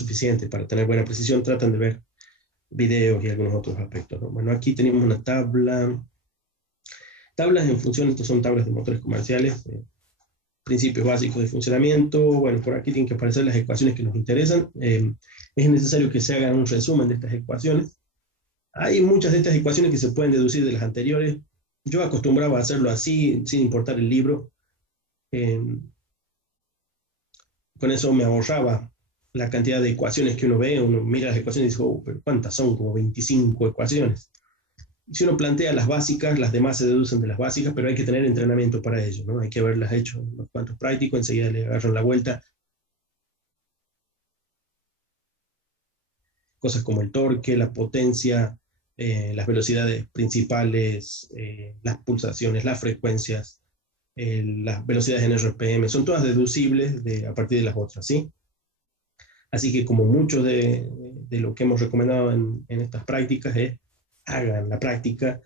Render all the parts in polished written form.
suficiente para tener buena precisión, tratan de ver videos y algunos otros aspectos, ¿no? Bueno, aquí tenemos una tabla. Tablas en función, estas son tablas de motores comerciales, principios básicos de funcionamiento. Bueno, por aquí tienen que aparecer las ecuaciones que nos interesan. Es necesario que se haga un resumen de estas ecuaciones. Hay muchas de estas ecuaciones que se pueden deducir de las anteriores. Yo acostumbraba a hacerlo así, sin importar el libro. Con eso me ahorraba la cantidad de ecuaciones que uno ve. Uno mira las ecuaciones y dice, oh, pero ¿cuántas son? Como 25 ecuaciones. Si uno plantea las básicas, las demás se deducen de las básicas, pero hay que tener entrenamiento para ello, ¿no? Hay que haberlas hecho unos cuantos prácticos, enseguida le agarran la vuelta. Cosas como el torque, la potencia, las velocidades principales, las pulsaciones, las frecuencias, las velocidades en RPM, son todas deducibles a partir de las otras, ¿sí? Así que como mucho de lo que hemos recomendado en estas prácticas es hagan la práctica,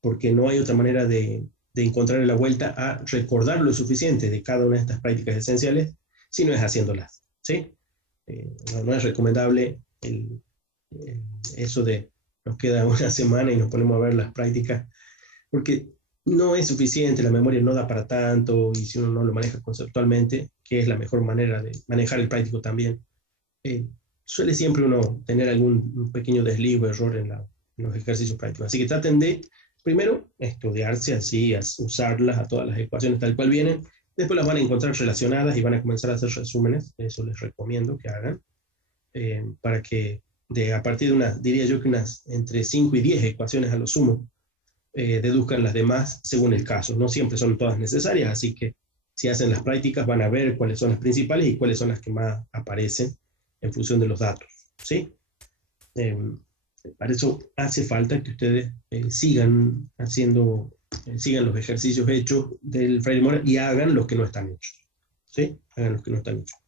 porque no hay otra manera de encontrar la vuelta a recordar lo suficiente de cada una de estas prácticas esenciales, si no es haciéndolas, ¿sí? No es recomendable eso de nos queda una semana y nos ponemos a ver las prácticas, porque no es suficiente, la memoria no da para tanto, y si uno no lo maneja conceptualmente, que es la mejor manera de manejar el práctico también, suele siempre uno tener algún pequeño desliz o error en los ejercicios prácticos. Así que traten de, primero, estudiarse así, usarlas a todas las ecuaciones tal cual vienen, después las van a encontrar relacionadas y van a comenzar a hacer resúmenes, eso les recomiendo que hagan, para que a partir de diría yo que unas entre 5 y 10 ecuaciones a lo sumo, deduzcan las demás según el caso. No siempre son todas necesarias, así que si hacen las prácticas van a ver cuáles son las principales y cuáles son las que más aparecen en función de los datos, ¿sí? Para eso hace falta que ustedes sigan los ejercicios hechos del Fraile Mora y hagan los que no están hechos, ¿sí? Hagan los que no están hechos.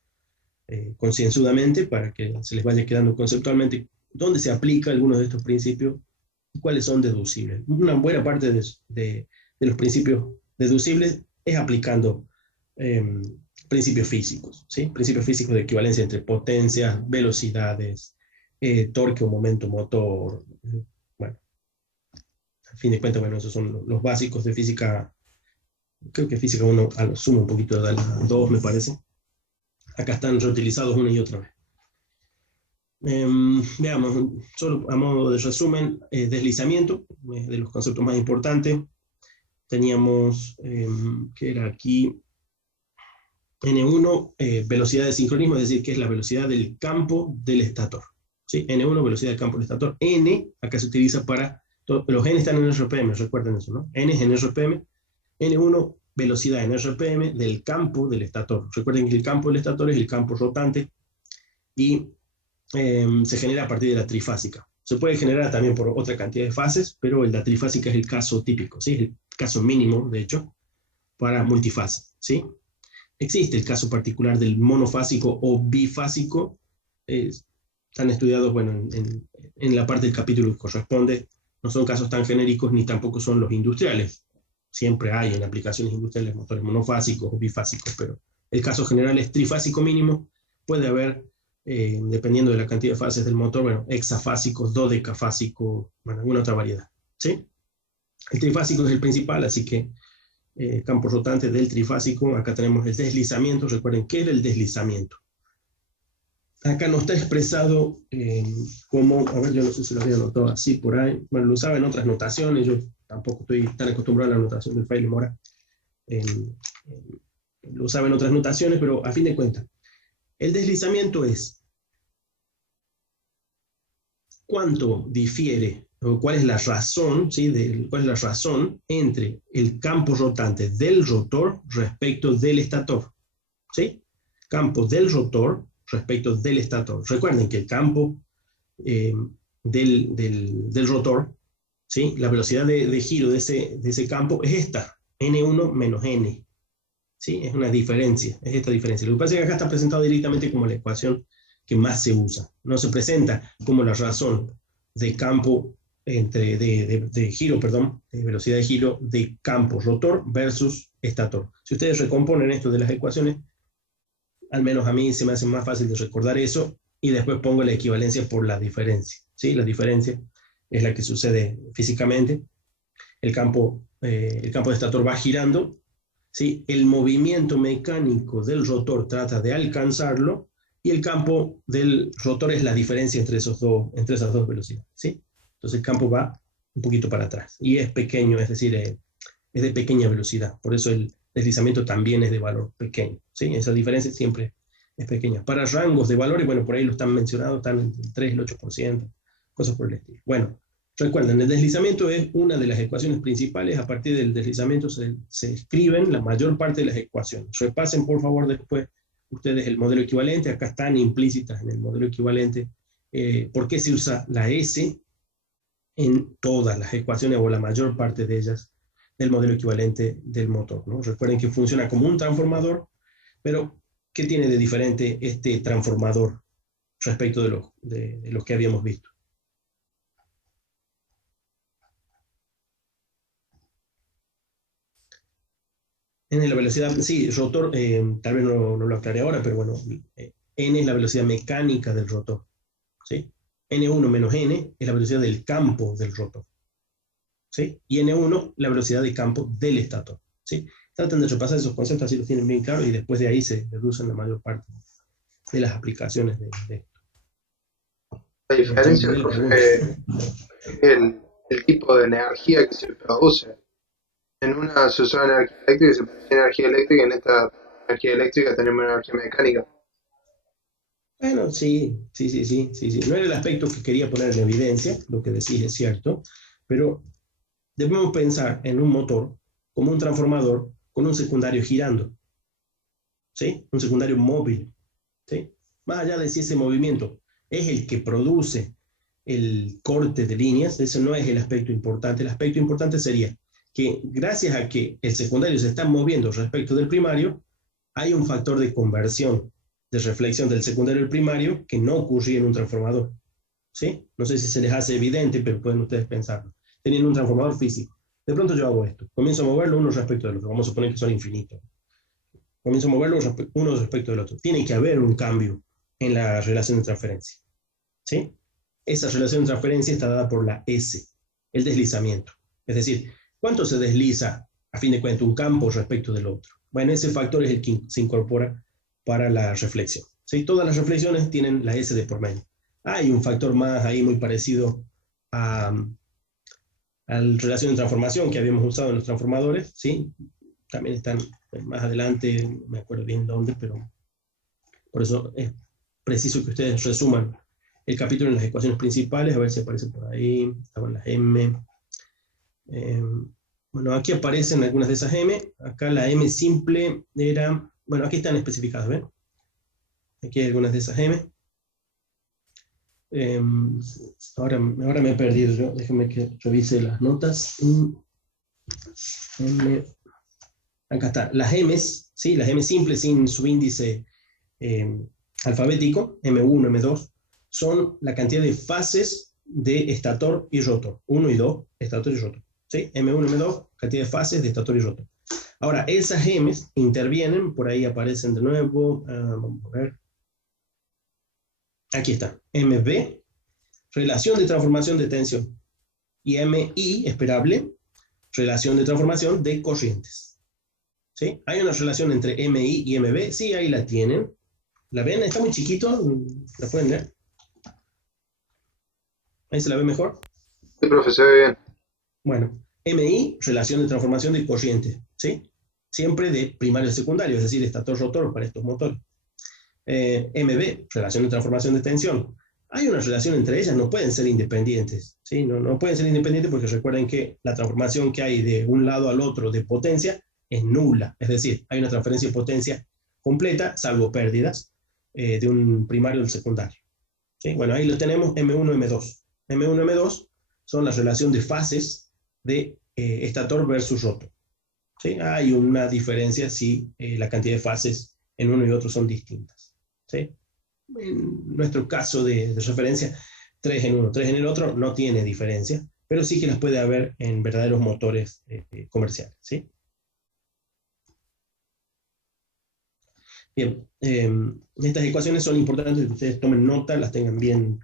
Concienzudamente, para que se les vaya quedando conceptualmente dónde se aplica algunos de estos principios y cuáles son deducibles. Una buena parte de los principios deducibles es aplicando principios físicos, ¿sí? Principios físicos de equivalencia entre potencias, velocidades, torque o momento motor. Bueno, a fin de cuentas, bueno, esos son los básicos de física. Creo que física 1 a lo sumo un poquito de la 2, me parece. Acá están reutilizados una y otra vez. Veamos, solo a modo de resumen, deslizamiento, de los conceptos más importantes. Teníamos, que era aquí, N1, velocidad de sincronismo, es decir, que es la velocidad del campo del estator. ¿Sí? N1, velocidad del campo del estator. N, acá se utiliza para, los N están en RPM, recuerden eso, ¿no? N es en RPM. N1, velocidad en RPM del campo del estator. Recuerden que el campo del estator es el campo rotante y se genera a partir de la trifásica. Se puede generar también por otra cantidad de fases, pero la trifásica es el caso típico, ¿sí? El caso mínimo, de hecho, para multifase, ¿sí? Existe el caso particular del monofásico o bifásico. Están estudiados, bueno, en la parte del capítulo que corresponde. No son casos tan genéricos ni tampoco son los industriales. Siempre hay en aplicaciones industriales motores monofásicos o bifásicos, pero el caso general es trifásico mínimo. Puede haber, dependiendo de la cantidad de fases del motor, bueno, hexafásicos, dodecafásicos, bueno, alguna otra variedad, ¿sí? El trifásico es el principal, así que campo rotante del trifásico. Acá tenemos el deslizamiento. Recuerden, ¿qué era el deslizamiento? Acá no está expresado como, a ver, yo no sé si lo había anotado así por ahí. Bueno, lo usaba en otras notaciones, yo tampoco estoy tan acostumbrado a la notación del Fraile Mora. Lo usaba en otras notaciones, pero a fin de cuentas, el deslizamiento es cuánto difiere, o cuál es la razón, ¿sí? Cuál es la razón entre el campo rotante del rotor respecto del estator, ¿sí? Campo del respecto del estator. Recuerden que el campo del rotor, ¿sí? La velocidad de giro de ese campo es esta, N1 menos N. ¿Sí? Es una diferencia, es esta diferencia. Lo que pasa es que acá está presentado directamente como la ecuación que más se usa. No se presenta como la razón de campo de giro, perdón, de velocidad de giro de campo rotor versus estator. Si ustedes recomponen esto de las ecuaciones, al menos a mí se me hace más fácil de recordar eso y después pongo la equivalencia por la diferencia. ¿Sí? La diferencia es la que sucede físicamente. El campo de estator va girando, ¿sí? El movimiento mecánico del rotor trata de alcanzarlo, y el campo del rotor es la diferencia entre esas dos velocidades. ¿Sí? Entonces el campo va un poquito para atrás y es pequeño, es decir, es de pequeña velocidad. Por eso el deslizamiento también es de valor pequeño. ¿Sí? Esa diferencia siempre es pequeña. Para rangos de valores, bueno, por ahí lo están mencionando, están entre el 3 y el 8%, cosas por el estilo. Bueno, recuerden, el deslizamiento es una de las ecuaciones principales. A partir del deslizamiento se escriben la mayor parte de las ecuaciones. Repasen, por favor, después ustedes el modelo equivalente. Acá están implícitas en el modelo equivalente por qué se usa la S en todas las ecuaciones o la mayor parte de ellas del modelo equivalente del motor, ¿no? Recuerden que funciona como un transformador, pero ¿qué tiene de diferente este transformador respecto de lo que habíamos visto? N es la velocidad, sí, rotor, tal vez no lo aclaré ahora, pero bueno, N es la velocidad mecánica del rotor, ¿sí? N1 menos N es la velocidad del campo del rotor, ¿sí? Y N1 la velocidad de campo del estator, ¿sí? Traten de repasar esos conceptos, así los tienen bien claros, y después de ahí se deducen la mayor parte de las aplicaciones de esto. La diferencia, profe, es el tipo de energía que se produce. En una se usa energía eléctrica y se produce energía eléctrica, en esta energía eléctrica tenemos energía mecánica. Bueno, sí, sí, sí, sí, sí, sí. No era el aspecto que quería poner en evidencia, lo que decís es cierto, pero debemos pensar en un motor como un transformador con un secundario girando, ¿sí? Un secundario móvil, ¿sí? Más allá de si ese movimiento es el que produce el corte de líneas, eso no es el aspecto importante. El aspecto importante sería que gracias a que el secundario se está moviendo respecto del primario, hay un factor de conversión, de reflexión del secundario al primario que no ocurría en un transformador, ¿sí? No sé si se les hace evidente, pero pueden ustedes pensarlo. Teniendo un transformador físico, de pronto yo hago esto, comienzo a moverlo uno respecto del otro, vamos a suponer que son infinitos. Comienzo a moverlo uno respecto del otro. Tiene que haber un cambio en la relación de transferencia, ¿sí? Esa relación de transferencia está dada por la S, el deslizamiento. Es decir, ¿cuánto se desliza, a fin de cuentas, un campo respecto del otro? Bueno, ese factor es el que se incorpora para la reflexión, ¿sí? Todas las reflexiones tienen la S de por medio. Hay un factor más ahí muy parecido a la relación de transformación que habíamos usado en los transformadores, ¿sí? También están más adelante, no me acuerdo bien dónde, pero por eso es preciso que ustedes resuman el capítulo en las ecuaciones principales, a ver si aparece por ahí, estaban las M. Bueno, aquí aparecen algunas de esas M, acá la M simple era, bueno, aquí están especificadas, ¿ven? Aquí hay algunas de esas M. Ahora me he perdido yo, déjenme que revise las notas. M, acá está, las M's, ¿sí? Las M simples sin su índice eh, alfabético, M1, M2, son la cantidad de fases de estator y rotor. 1 y 2, estator y rotor. ¿Sí? M1, M2, cantidad de fases de estator y rotor. Ahora, esas M's intervienen, por ahí aparecen de nuevo, vamos a ver. Aquí está, MB, relación de transformación de tensión. Y MI, esperable, relación de transformación de corrientes. ¿Sí? ¿Hay una relación entre MI y MB? Sí, ahí la tienen. ¿La ven? Está muy chiquito, ¿la pueden ver? Ahí se la ve mejor. Sí, profe, se ve bien. Bueno, MI, relación de transformación de corriente, ¿sí? Siempre de primario a secundario, es decir, estator-rotor para estos motores. MB, relación de transformación de tensión. Hay una relación entre ellas, no pueden ser independientes, ¿sí? No pueden ser independientes porque recuerden que la transformación que hay de un lado al otro de potencia es nula, es decir, hay una transferencia de potencia completa, salvo pérdidas de un primario al secundario. ¿Sí? Bueno, ahí lo tenemos, M1, M2. M1, M2 son la relación de fases de estator versus rotor. ¿Sí? Hay una diferencia si la cantidad de fases en uno y otro son distintas. ¿Sí? En nuestro caso de referencia, 3 en uno, 3 en el otro no tiene diferencia, pero sí que las puede haber en verdaderos motores comerciales. ¿Sí? Bien, estas ecuaciones son importantes que ustedes tomen nota, las tengan bien.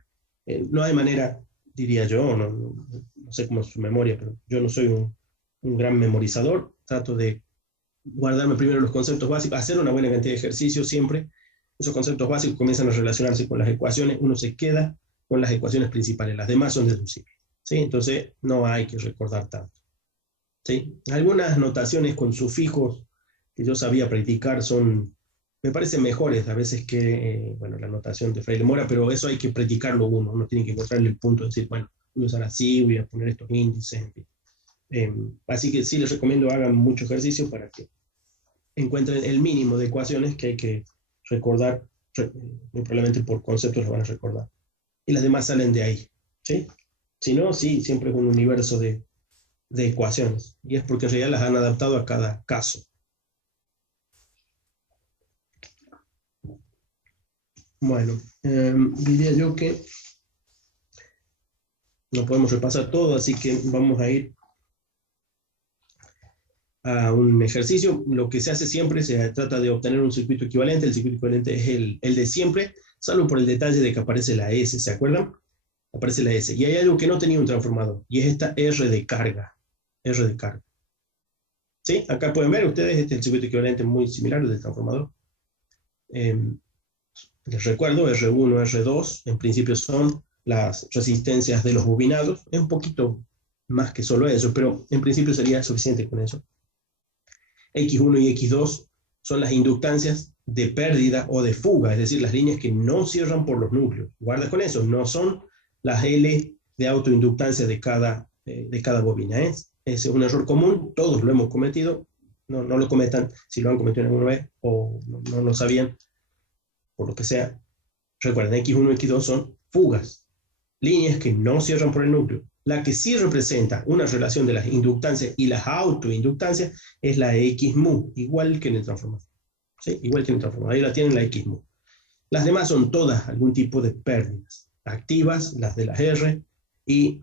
No hay manera, diría yo, no sé cómo es su memoria, pero yo no soy un gran memorizador. Trato de guardarme primero los conceptos básicos, hacer una buena cantidad de ejercicios siempre. Esos conceptos básicos comienzan a relacionarse con las ecuaciones, uno se queda con las ecuaciones principales, las demás son deducibles. ¿Sí? Entonces no hay que recordar tanto. ¿Sí? Algunas notaciones con sufijos que yo sabía practicar me parecen mejores a veces que bueno, la notación de Fraile Mora, pero eso hay que practicarlo uno tiene que encontrarle el punto de decir, bueno, voy a usar así, voy a poner estos índices, en fin. Así que sí les recomiendo hagan mucho ejercicio para que encuentren el mínimo de ecuaciones que hay que recordar, muy probablemente por conceptos lo van a recordar. Y las demás salen de ahí, ¿sí? Si no, sí, siempre es un universo de ecuaciones, y es porque en realidad las han adaptado a cada caso. Bueno, diría yo que no podemos repasar todo, así que vamos a ir a un ejercicio. Lo que se hace siempre, se trata de obtener un circuito equivalente. El circuito equivalente es el de siempre, salvo por el detalle de que aparece la S, ¿se acuerdan? Aparece la S. Y hay algo que no tenía un transformador, y es esta R de carga. R de carga. ¿Sí? Acá pueden ver ustedes, este es el circuito equivalente muy similar al del transformador. Les recuerdo, R1, R2, en principio son las resistencias de los bobinados. Es un poquito más que solo eso, pero en principio sería suficiente con eso. X1 y X2 son las inductancias de pérdida o de fuga, es decir, las líneas que no cierran por los núcleos. Guarda con eso, no son las L de autoinductancia de cada bobina. Ese es un error común, todos lo hemos cometido, no lo cometan si lo han cometido alguna vez o no lo sabían, por lo que sea. Recuerden, X1 y X2 son fugas, líneas que no cierran por el núcleo. La que sí representa una relación de las inductancias y las autoinductancias es la X mu, igual que en el transformador. ¿Sí? Igual que en el transformador. Ahí la tienen, la X mu. Las demás son todas algún tipo de pérdidas. Activas, las de las R, y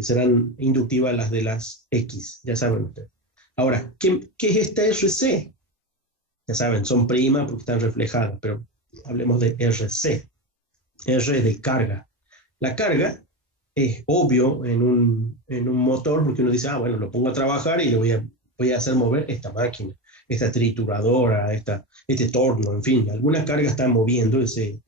serán inductivas las de las X. Ya saben ustedes. Ahora, ¿qué es esta RC? Ya saben, son primas porque están reflejadas, pero hablemos de RC. R de carga. La carga es obvio en un motor, porque uno dice, bueno, lo pongo a trabajar y le voy a hacer mover esta máquina, esta trituradora, este torno, en fin, alguna carga está moviendo ese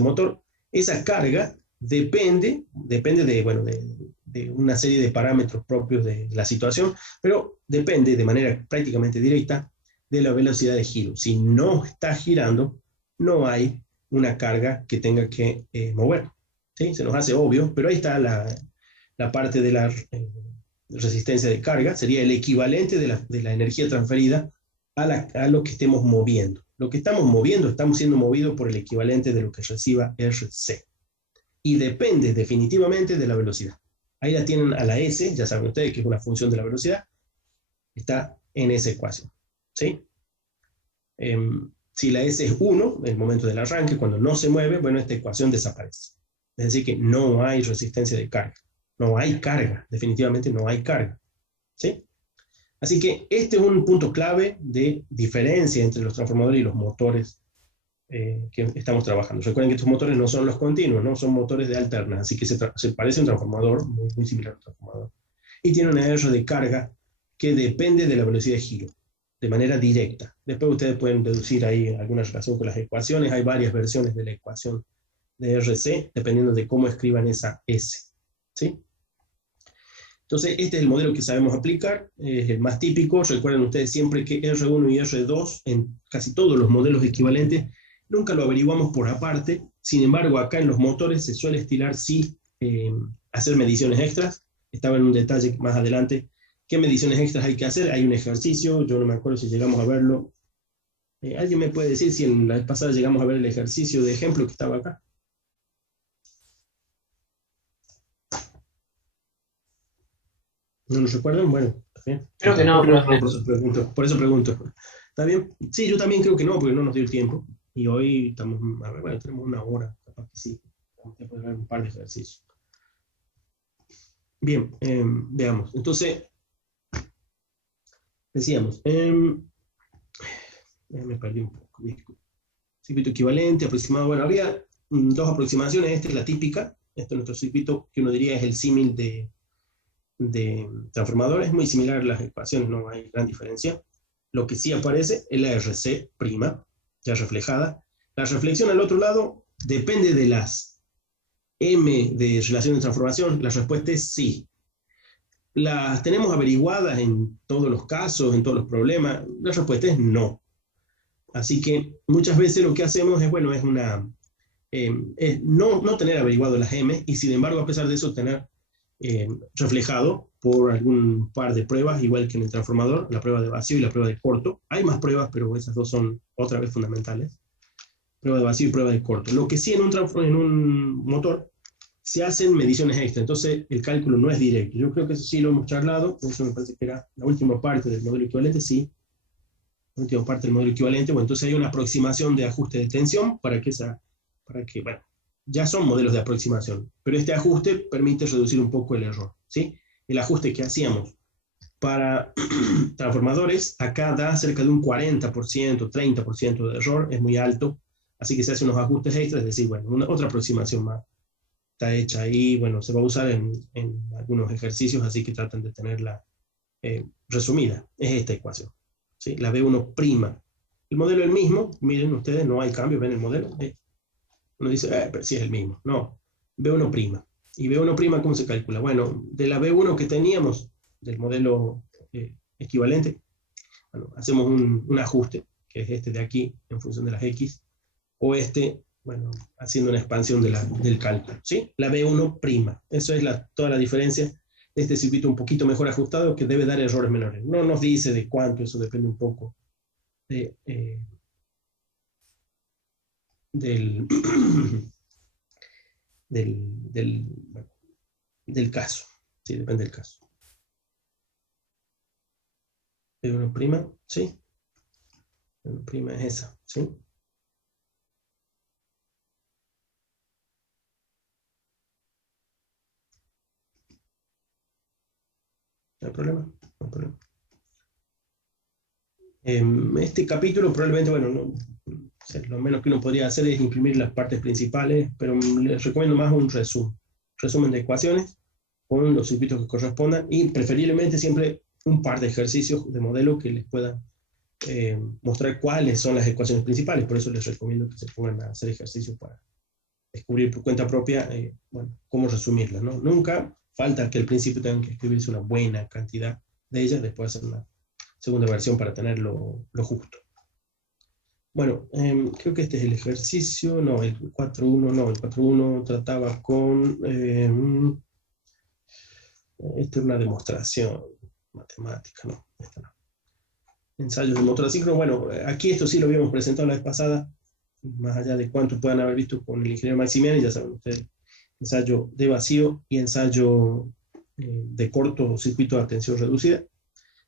motor. Esa carga depende de una serie de parámetros propios de la situación, pero depende de manera prácticamente directa de la velocidad de giro. Si no está girando, no hay una carga que tenga que mover. ¿Sí? Se nos hace obvio, pero ahí está la parte de la resistencia de carga, sería el equivalente de la energía transferida a lo que estemos moviendo. Lo que estamos moviendo, estamos siendo movidos por el equivalente de lo que reciba RC. Y depende definitivamente de la velocidad. Ahí la tienen a la S, ya saben ustedes que es una función de la velocidad, está en esa ecuación. ¿Sí? Si la S es 1, en el momento del arranque, cuando no se mueve, bueno, esta ecuación desaparece. Es decir, que no hay resistencia de carga. No hay carga, definitivamente no hay carga. ¿Sí? Así que este es un punto clave de diferencia entre los transformadores y los motores que estamos trabajando. Recuerden que estos motores no son los continuos, ¿no? Son motores de alterna, así que se parece a un transformador, muy similar a un transformador. Y tiene una R de carga que depende de la velocidad de giro, de manera directa. Después ustedes pueden deducir ahí alguna relación con las ecuaciones. Hay varias versiones de la ecuación de RC, dependiendo de cómo escriban esa S. ¿Sí? Entonces, este es el modelo que sabemos aplicar, es el más típico. Recuerden ustedes siempre que R1 y R2, en casi todos los modelos equivalentes, nunca lo averiguamos por aparte. Sin embargo, acá en los motores se suele estilar sí hacer mediciones extras. Estaba en un detalle más adelante. ¿Qué mediciones extras hay que hacer? Hay un ejercicio, yo no me acuerdo si llegamos a verlo. ¿Alguien me puede decir si en la vez pasada llegamos a ver el ejercicio de ejemplo que estaba acá? ¿No lo recuerdan? Bueno, está bien. Creo que no, profe. Por eso pregunto. ¿Está bien? Sí, yo también creo que no, porque no nos dio el tiempo. Y hoy estamos, bueno, tenemos una hora, capaz que sí. Vamos a poder ver un par de ejercicios. Bien, veamos. Entonces, decíamos, me perdí un poco, disculpe. circuito equivalente, aproximado. Bueno, había dos aproximaciones. Esta es la típica. Este es nuestro circuito que uno diría es el símil de transformador. Es muy similar a las ecuaciones, no hay gran diferencia. Lo que sí aparece es la RC', ya reflejada. La reflexión al otro lado depende de las M de relación de transformación. La respuesta es sí. ¿Las tenemos averiguadas en todos los casos, en todos los problemas? La respuesta es no. Así que muchas veces lo que hacemos es, bueno, es no tener averiguado las M, y sin embargo, a pesar de eso, tener reflejado por algún par de pruebas, igual que en el transformador, la prueba de vacío y la prueba de corto. Hay más pruebas, pero esas dos son otra vez fundamentales. Prueba de vacío y prueba de corto. Lo que sí en un motor se hacen mediciones extra, entonces el cálculo no es directo. Yo creo que eso sí lo hemos charlado, eso me parece que era la última parte del modelo equivalente, sí. La última parte del modelo equivalente, bueno, entonces hay una aproximación de ajuste de tensión para que, bueno, ya son modelos de aproximación, pero este ajuste permite reducir un poco el error, ¿sí? El ajuste que hacíamos para transformadores, acá da cerca de un 40%, 30% de error, es muy alto, así que se hacen unos ajustes extras, es decir, bueno, otra aproximación más está hecha ahí, bueno, se va a usar en algunos ejercicios, así que traten de tenerla resumida. Es esta ecuación, ¿sí? La B1'. El modelo es el mismo, miren ustedes, no hay cambio, ven el modelo. Uno dice, pero sí es el mismo. No, B1'. ¿Y B1', cómo se calcula? Bueno, de la B1 que teníamos, del modelo equivalente, bueno, hacemos un ajuste, que es este de aquí, en función de las X, o este, bueno, haciendo una expansión del cálculo, ¿sí? La B1'. Eso es toda la diferencia de este circuito un poquito mejor ajustado, que debe dar errores menores. No nos dice de cuánto, eso depende un poco del, del caso, ¿sí? Depende del caso. B1', ¿sí? B1' es esa, ¿sí? No hay problema, no hay problema. Este capítulo probablemente, bueno, lo menos que uno podría hacer es imprimir las partes principales, pero les recomiendo más un resumen de ecuaciones con los circuitos que correspondan, y preferiblemente siempre un par de ejercicios de modelo que les puedan mostrar cuáles son las ecuaciones principales. Por eso les recomiendo que se pongan a hacer ejercicios para descubrir por cuenta propia, bueno, cómo resumirlas, ¿no? Nunca falta que al principio tengan que escribirse una buena cantidad de ellas, después hacer una segunda versión para tener lo justo. Bueno, creo que este es el ejercicio, no, el 4.1, no, el 4.1 trataba con, esta es una demostración matemática, no, esta no. Ensayos de motor asíncrono, bueno, aquí esto sí lo habíamos presentado la vez pasada, más allá de cuánto puedan haber visto con el ingeniero Maximiani, ya saben ustedes, ensayo de vacío y ensayo de corto circuito de tensión reducida.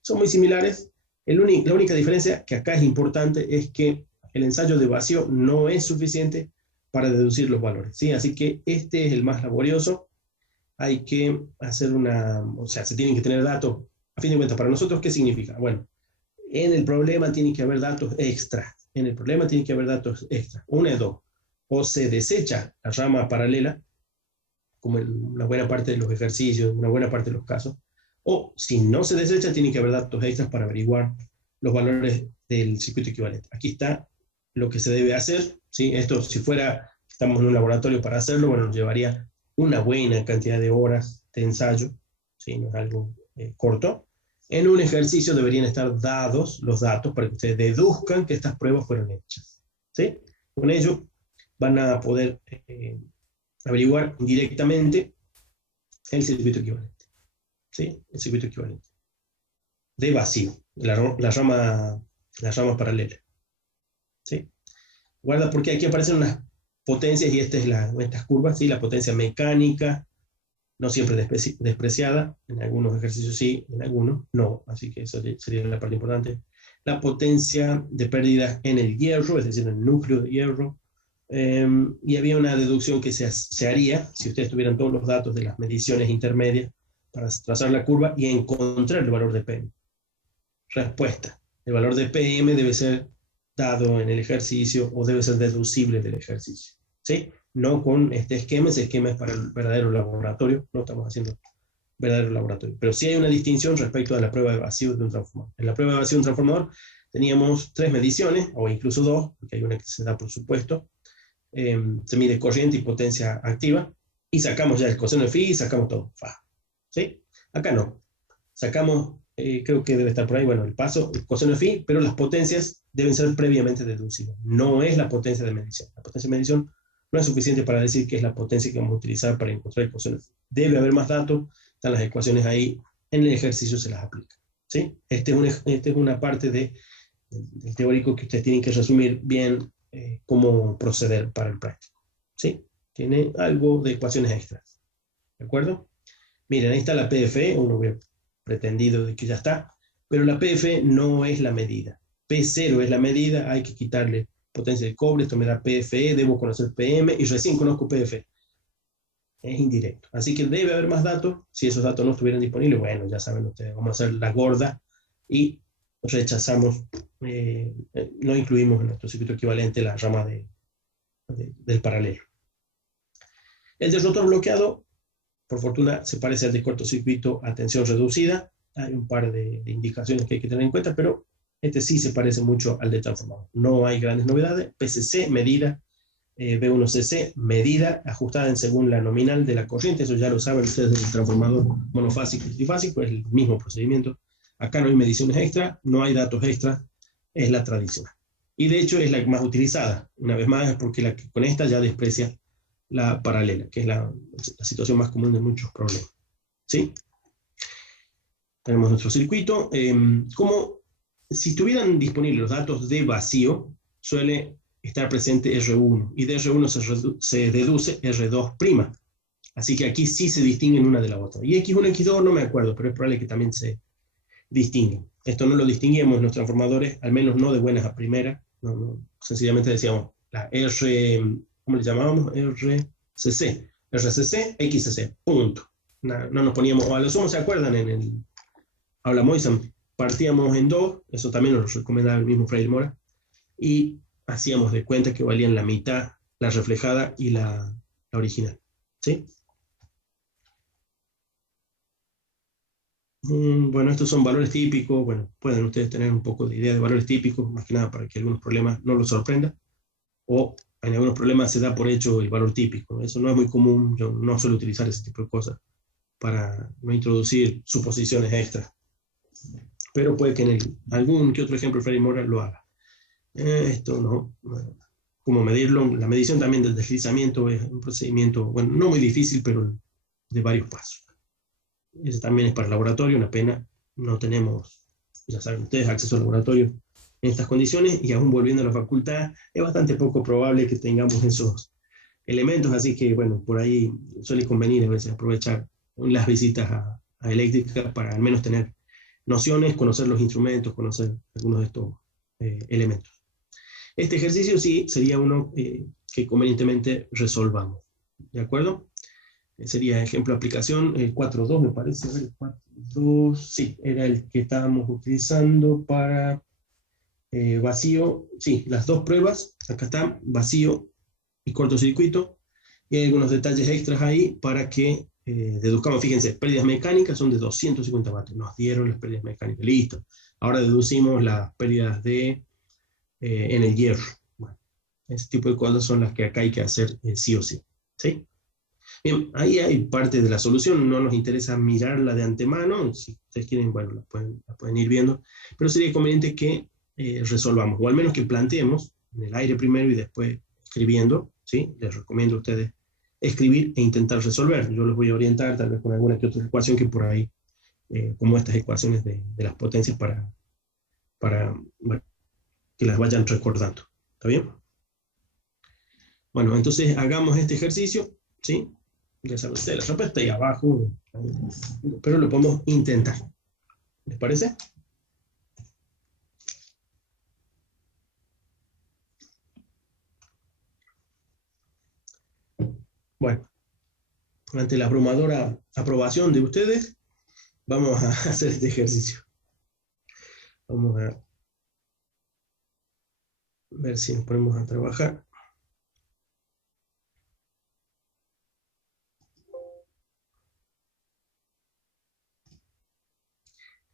Son muy similares. La única diferencia que acá es importante es que el ensayo de vacío no es suficiente para deducir los valores, ¿sí? Así que este es el más laborioso. Hay que hacer o sea, se tienen que tener datos. A fin de cuentas, para nosotros, ¿qué significa? Bueno, en el problema tiene que haber datos extra. En el problema tiene que haber datos extra. Una de dos. O se desecha la rama paralela, como en una buena parte de los ejercicios, una buena parte de los casos, o si no se desecha, tiene que haber datos extras para averiguar los valores del circuito equivalente. Aquí está lo que se debe hacer, ¿sí? Esto, si estamos en un laboratorio para hacerlo, bueno, nos llevaría una buena cantidad de horas de ensayo, ¿sí? No es algo corto. En un ejercicio deberían estar dados los datos para que ustedes deduzcan que estas pruebas fueron hechas, ¿sí? Con ello van a poder averiguar directamente el circuito equivalente. ¿Sí? El circuito equivalente. De vacío, la rama paralela. ¿Sí? Guarda, porque aquí aparecen unas potencias, y estas curvas, ¿sí? La potencia mecánica, no siempre despreciada, en algunos ejercicios sí, en algunos no, así que eso sería la parte importante. La potencia de pérdida en el hierro, es decir, en el núcleo de hierro, y había una deducción que se haría si ustedes tuvieran todos los datos de las mediciones intermedias para trazar la curva y encontrar el valor de PM. Respuesta: el valor de PM debe ser dado en el ejercicio o debe ser deducible del ejercicio, ¿sí? No con este esquema, ese esquema es para el verdadero laboratorio, no estamos haciendo verdadero laboratorio. Pero sí hay una distinción respecto a la prueba de vacío de un transformador. En la prueba de vacío de un transformador teníamos 3 mediciones, o incluso 2, porque hay una que se da por supuesto. Se mide corriente y potencia activa, y sacamos ya el coseno de phi y sacamos todo. ¿Sí? Acá no. Sacamos, creo que debe estar por ahí, bueno, el paso, el coseno de phi, pero las potencias deben ser previamente deducibles. No es la potencia de medición. La potencia de medición no es suficiente para decir que es la potencia que vamos a utilizar para encontrar el coseno de phi. Debe haber más datos, están las ecuaciones ahí, en el ejercicio se las aplica. ¿Sí? Esta es una parte del teórico que ustedes tienen que resumir bien cómo proceder para el práctico. ¿Sí? Tiene algo de ecuaciones extras. ¿De acuerdo? Miren, ahí está la PFE, uno hubiera pretendido de que ya está, pero la PFE no es la medida. P0 es la medida, hay que quitarle potencia de cobre, esto me da PFE, debo conocer PM y recién conozco PFE. Es indirecto. Así que debe haber más datos. Si esos datos no estuvieran disponibles, bueno, ya saben ustedes, vamos a hacer la gorda y rechazamos, no incluimos en nuestro circuito equivalente la rama del paralelo. El de rotor bloqueado, por fortuna, se parece al de cortocircuito a tensión reducida. Hay un par de indicaciones que hay que tener en cuenta, pero este sí se parece mucho al de transformador. No hay grandes novedades. PCC, medida. B1CC, medida ajustada en según la nominal de la corriente. Eso ya lo saben ustedes del transformador monofásico y trifásico. Es el mismo procedimiento. Acá no hay mediciones extra, no hay datos extra. Es la tradicional. Y de hecho es la más utilizada. Una vez más, es porque la que con esta ya desprecia la paralela, que es la situación más común de muchos problemas. ¿Sí? Tenemos nuestro circuito. Como si estuvieran disponibles los datos de vacío, suele estar presente R1, y de R1 se deduce R2'. Así que aquí sí se distinguen una de la otra. Y X1, X2 no me acuerdo, pero es probable que también se distinguen. Esto no lo distinguimos en los transformadores, al menos no de buenas a primeras. Sencillamente decíamos la R, ¿cómo le llamábamos? RCC, XCC, punto. No nos poníamos, o a lo sumo se acuerdan en el Aula Moisam, partíamos en 2, eso también nos lo recomendaba el mismo Freire Mora, y hacíamos de cuenta que valían la mitad la reflejada y la original. ¿Sí? Bueno, estos son valores típicos. Bueno, pueden ustedes tener un poco de idea de valores típicos, más que nada para que algunos problemas no los sorprendan, o en algunos problemas se da por hecho el valor típico. Eso no es muy común, yo no suelo utilizar ese tipo de cosas para no introducir suposiciones extras. Pero puede que en algún que otro ejemplo Freire Mora lo haga. Esto no. ¿Cómo medirlo? La medición también del deslizamiento es un procedimiento, bueno, no muy difícil, pero de varios pasos. Ese también es para el laboratorio, una pena. No tenemos, ya saben ustedes, acceso al laboratorio en estas condiciones, y aún volviendo a la facultad, es bastante poco probable que tengamos esos elementos, así que, bueno, por ahí suele convenir a veces aprovechar las visitas a eléctrica para al menos tener nociones, conocer los instrumentos, conocer algunos de estos elementos. Este ejercicio sí sería uno que convenientemente resolvamos. ¿De acuerdo? Sería ejemplo de aplicación, el 4.2 me parece, el 4.2, sí, era el que estábamos utilizando para vacío, sí, las dos pruebas, acá están, vacío y cortocircuito, y hay algunos detalles extras ahí para que deduzcamos. Fíjense, pérdidas mecánicas son de 250 vatios, nos dieron las pérdidas mecánicas, listo. Ahora deducimos las pérdidas en el hierro. Bueno, ese tipo de cosas son las que acá hay que hacer sí o sí. ¿Sí? Bien, ahí hay parte de la solución, no nos interesa mirarla de antemano, si ustedes quieren, bueno, la pueden ir viendo, pero sería conveniente que resolvamos, o al menos que planteemos en el aire primero y después escribiendo, ¿sí? Les recomiendo a ustedes escribir e intentar resolver. Yo los voy a orientar tal vez con alguna que otra ecuación que por ahí, como estas ecuaciones de las potencias para bueno, que las vayan recordando. ¿Está bien? Bueno, entonces hagamos este ejercicio, ¿sí? Ya saben ustedes, la respuesta está ahí abajo, pero lo podemos intentar. ¿Les parece? Bueno, ante la abrumadora aprobación de ustedes, vamos a hacer este ejercicio. Vamos a ver si nos ponemos a trabajar.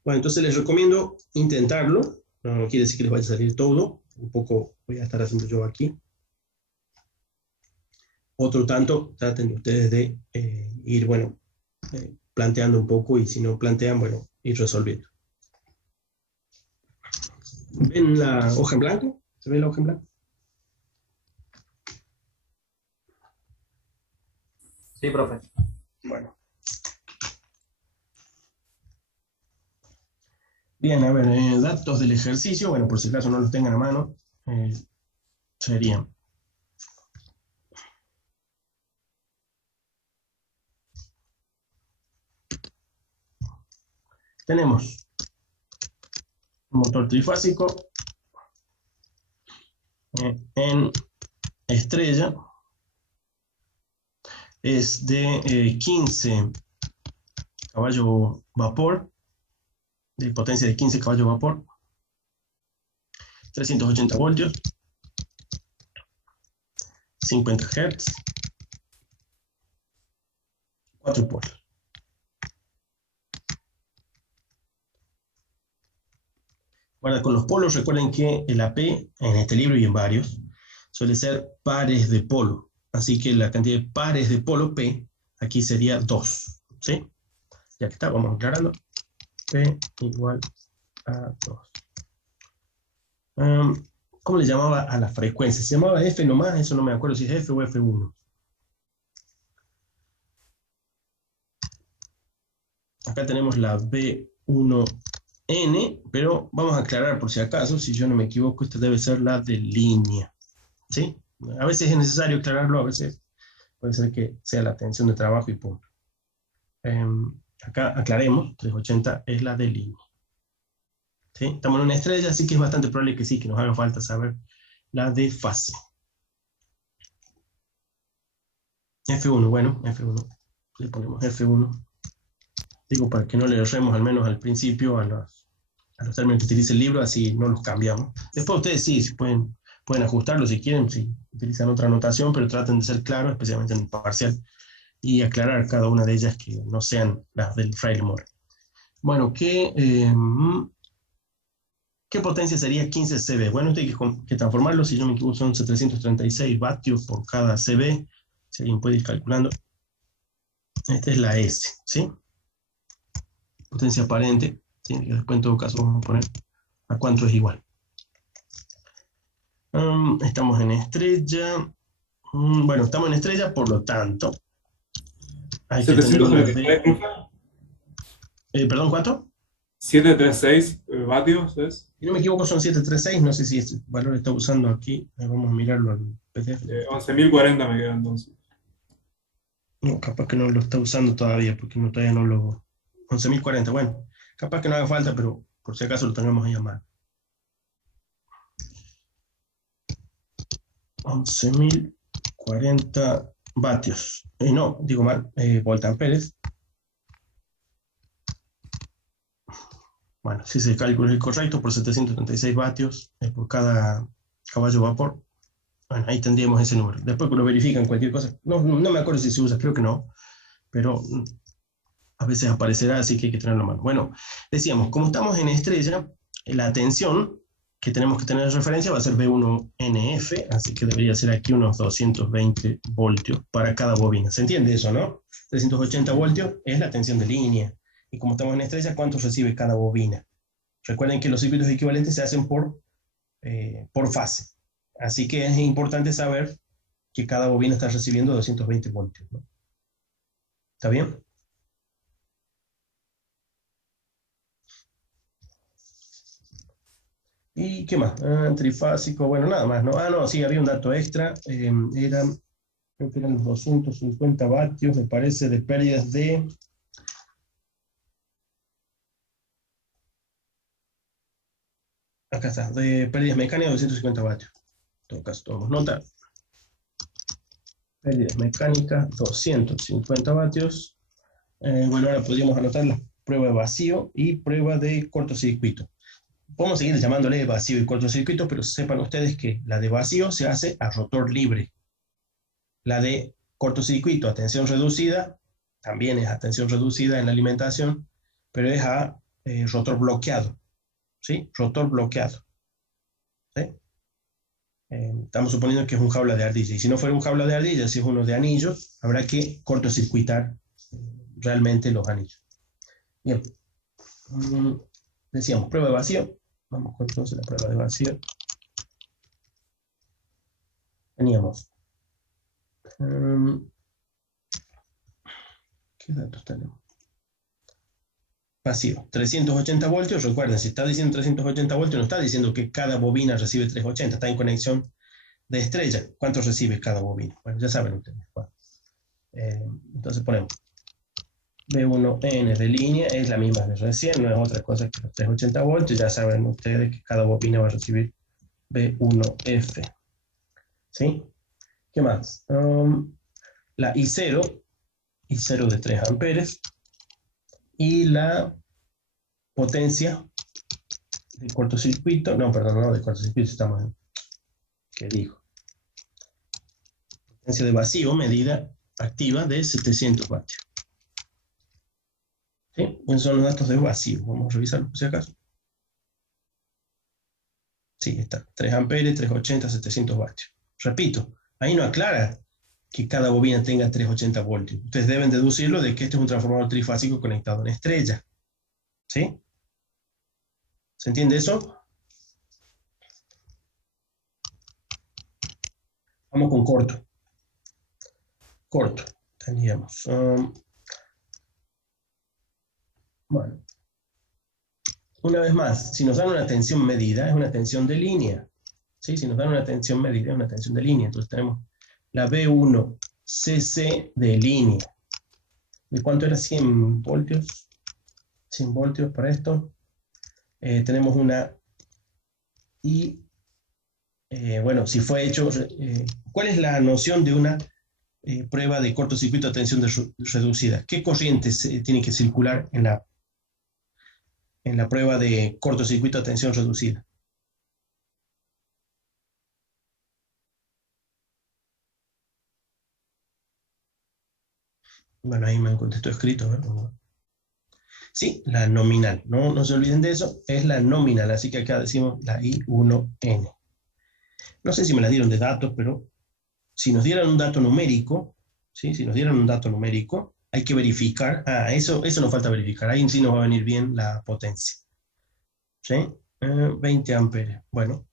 Bueno, entonces les recomiendo intentarlo. No quiere decir que les vaya a salir todo. Un poco voy a estar haciendo yo aquí. Otro tanto, traten ustedes de ir, bueno, planteando un poco, y si no plantean, bueno, ir resolviendo. ¿Ven la hoja en blanco? ¿Se ve la hoja en blanco? Sí, profe. Bueno. Bien, a ver, datos del ejercicio, bueno, por si acaso no los tengan a mano, serían. Tenemos un motor trifásico en estrella, es de 15 caballos vapor, de potencia de 15 caballos vapor, 380 voltios, 50 Hz, 4 polos. Ahora, con los polos, recuerden que el AP, en este libro y en varios, suele ser pares de polo. Así que la cantidad de pares de polo P, aquí sería 2. ¿Sí? Ya que está, vamos aclarando. P igual a 2. ¿Cómo le llamaba a la frecuencia? ¿Se llamaba F nomás? Eso no me acuerdo si es F o F1. Acá tenemos la B1N, pero vamos a aclarar por si acaso, si yo no me equivoco, esta debe ser la de línea. ¿Sí? A veces es necesario aclararlo, a veces puede ser que sea la tensión de trabajo y punto. Acá aclaremos, 380 es la de línea. ¿Sí? Estamos en una estrella, así que es bastante probable que sí, que nos haga falta saber la de fase. F1, bueno, F1. Le ponemos F1. Digo, para que no le erremos al menos al principio a los términos que utiliza el libro, así no los cambiamos. Después ustedes sí pueden ajustarlo si quieren, si utilizan otra anotación, pero traten de ser claros, especialmente en el parcial, y aclarar cada una de ellas que no sean las del Fraile-Moore. Bueno, ¿qué potencia sería 15 CV? Bueno, esto hay que transformarlo, si yo me equivoco son 736 vatios por cada CV, si alguien puede ir calculando. Esta es la S, ¿sí? Potencia aparente, ¿sí? Después en todo caso vamos a poner a cuánto es igual. Estamos en estrella. Bueno, estamos en estrella, por lo tanto, hay que tener una B. ¿Perdón, cuánto? 736 vatios es. Si no me equivoco son 736, no sé si este valor está usando aquí. Vamos a mirarlo al PDF. 11.040 me queda entonces. No, capaz que no lo está usando todavía, porque todavía no lo... 11.040, bueno, capaz que no haga falta, pero por si acaso lo tengamos ahí a mano. 11.040 vatios. No, digo mal, voltamperes. Bueno, si ese cálculo es el correcto, por 736 vatios por cada caballo vapor. Bueno, ahí tendríamos ese número. Después que lo verifican cualquier cosa, no me acuerdo si se usa, creo que no, pero a veces aparecerá, así que hay que tenerlo a mano. Bueno, decíamos, como estamos en estrella, la tensión que tenemos que tener de referencia va a ser B1NF, así que debería ser aquí unos 220 voltios para cada bobina. ¿Se entiende eso, no? 380 voltios es la tensión de línea. Y como estamos en estrella, ¿cuánto recibe cada bobina? Recuerden que los circuitos equivalentes se hacen por fase. Así que es importante saber que cada bobina está recibiendo 220 voltios, ¿no? ¿Está bien? ¿Y qué más? Trifásico, bueno, nada más, ¿no? No, sí, había un dato extra. Creo que eran los 250 vatios, me parece, de pérdidas de... Acá está, de pérdidas mecánicas de 250 vatios. En todo caso, tomamos nota. Pérdidas mecánicas, 250 vatios. Bueno, ahora podríamos anotar la prueba de vacío y prueba de cortocircuito. podemos seguir llamándole vacío y cortocircuito, pero sepan ustedes que la de vacío se hace a rotor libre. La de cortocircuito a tensión reducida también es a tensión reducida en la alimentación, pero es a rotor bloqueado, ¿sí? Rotor bloqueado, ¿sí? Estamos suponiendo que es un jaula de ardilla, y si no fuera un jaula de ardilla, si es uno de anillos, habrá que cortocircuitar realmente los anillos. Bien, decíamos prueba de vacío. Vamos con entonces la prueba de vacío. Teníamos ¿qué datos tenemos? Vacío, 380 voltios. Recuerden, si está diciendo 380 voltios, no está diciendo que cada bobina recibe 380, está en conexión de estrella. ¿Cuánto recibe cada bobina? Bueno, ya saben ustedes. Bueno, entonces ponemos B1N de línea, es la misma de recién, no es otra cosa que los 380 voltios. Ya saben ustedes que cada bobina va a recibir B1F. ¿Sí? ¿Qué más? La I0 de 3 amperes, y la potencia de cortocircuito, no, perdón, no de cortocircuito, estamos en, ¿qué dijo? Potencia de vacío, medida activa de 700 vatios. ¿Sí? Esos son los datos de vacío, vamos a revisarlo por si acaso. Sí, está, 3 amperes, 380, 700 vatios. Repito, ahí no aclara que cada bobina tenga 380 voltios. Ustedes deben deducirlo de que este es un transformador trifásico conectado en estrella. ¿Sí? ¿Se entiende eso? Vamos con corto. Corto, teníamos. Bueno, una vez más, si nos dan una tensión medida, es una tensión de línea. ¿Sí? Si nos dan una tensión medida, es una tensión de línea. Entonces tenemos la B1CC de línea. ¿De cuánto era? 100 voltios. 100 voltios para esto. Tenemos una I. Bueno, si fue hecho. ¿Cuál es la noción de una prueba de cortocircuito a tensión reducida? ¿Qué corrientes tiene que circular en la prueba de cortocircuito a tensión reducida? Bueno, ahí me contestó escrito, ¿verdad? Sí, la nominal. No se olviden de eso, es la nominal. Así que acá decimos la I1N. No sé si me la dieron de datos, pero si nos dieran un dato numérico, ¿sí? Si nos dieran un dato numérico, hay que verificar. Eso nos falta verificar. Ahí sí nos va a venir bien la potencia. ¿Sí? 20 amperes. Bueno,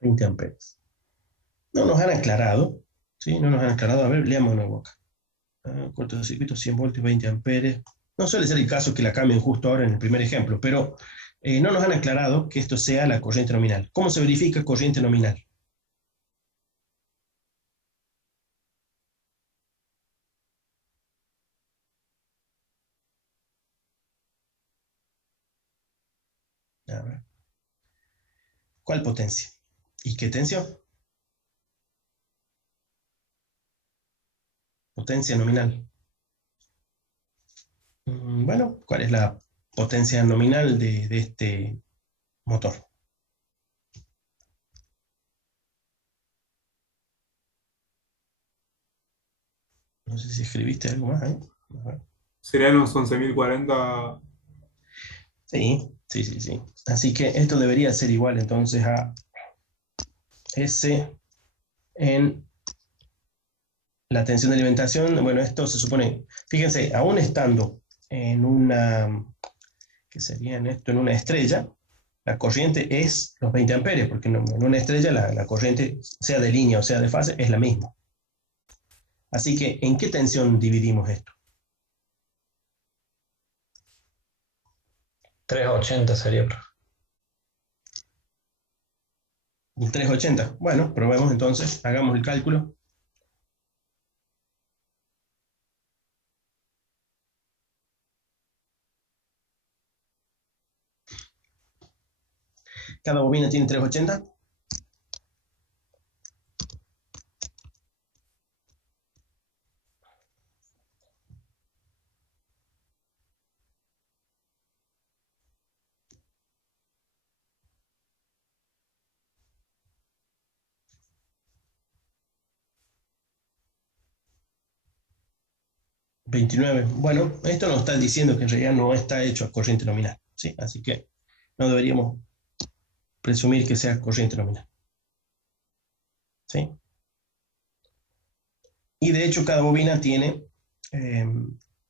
20 amperes. No nos han aclarado. ¿Sí? No nos han aclarado. A ver, leamos de nuevo acá. Cortocircuito 100 voltios, 20 amperes. No suele ser el caso que la cambien justo ahora en el primer ejemplo, pero no nos han aclarado que esto sea la corriente nominal. ¿Cómo se verifica corriente nominal? A ver. ¿Cuál potencia? ¿Y qué tensión? Potencia nominal. Bueno, ¿cuál es la potencia nominal de este motor? No sé si escribiste algo más ahí. A ver. Serían unos 11.040. Sí. Así que esto debería ser igual entonces a S en la tensión de alimentación. Bueno, esto se supone, fíjense, aún estando en una, ¿qué sería en esto? En una estrella, la corriente es los 20 amperes, porque en una estrella la corriente, sea de línea o sea de fase, es la misma. Así que, ¿en qué tensión dividimos esto? 380 sería. 380. Bueno, probemos entonces, hagamos el cálculo. Cada bobina tiene 380. 29. Bueno, esto nos está diciendo que en realidad no está hecho a corriente nominal, ¿sí? Así que no deberíamos presumir que sea corriente nominal, ¿sí? Y de hecho cada bobina tiene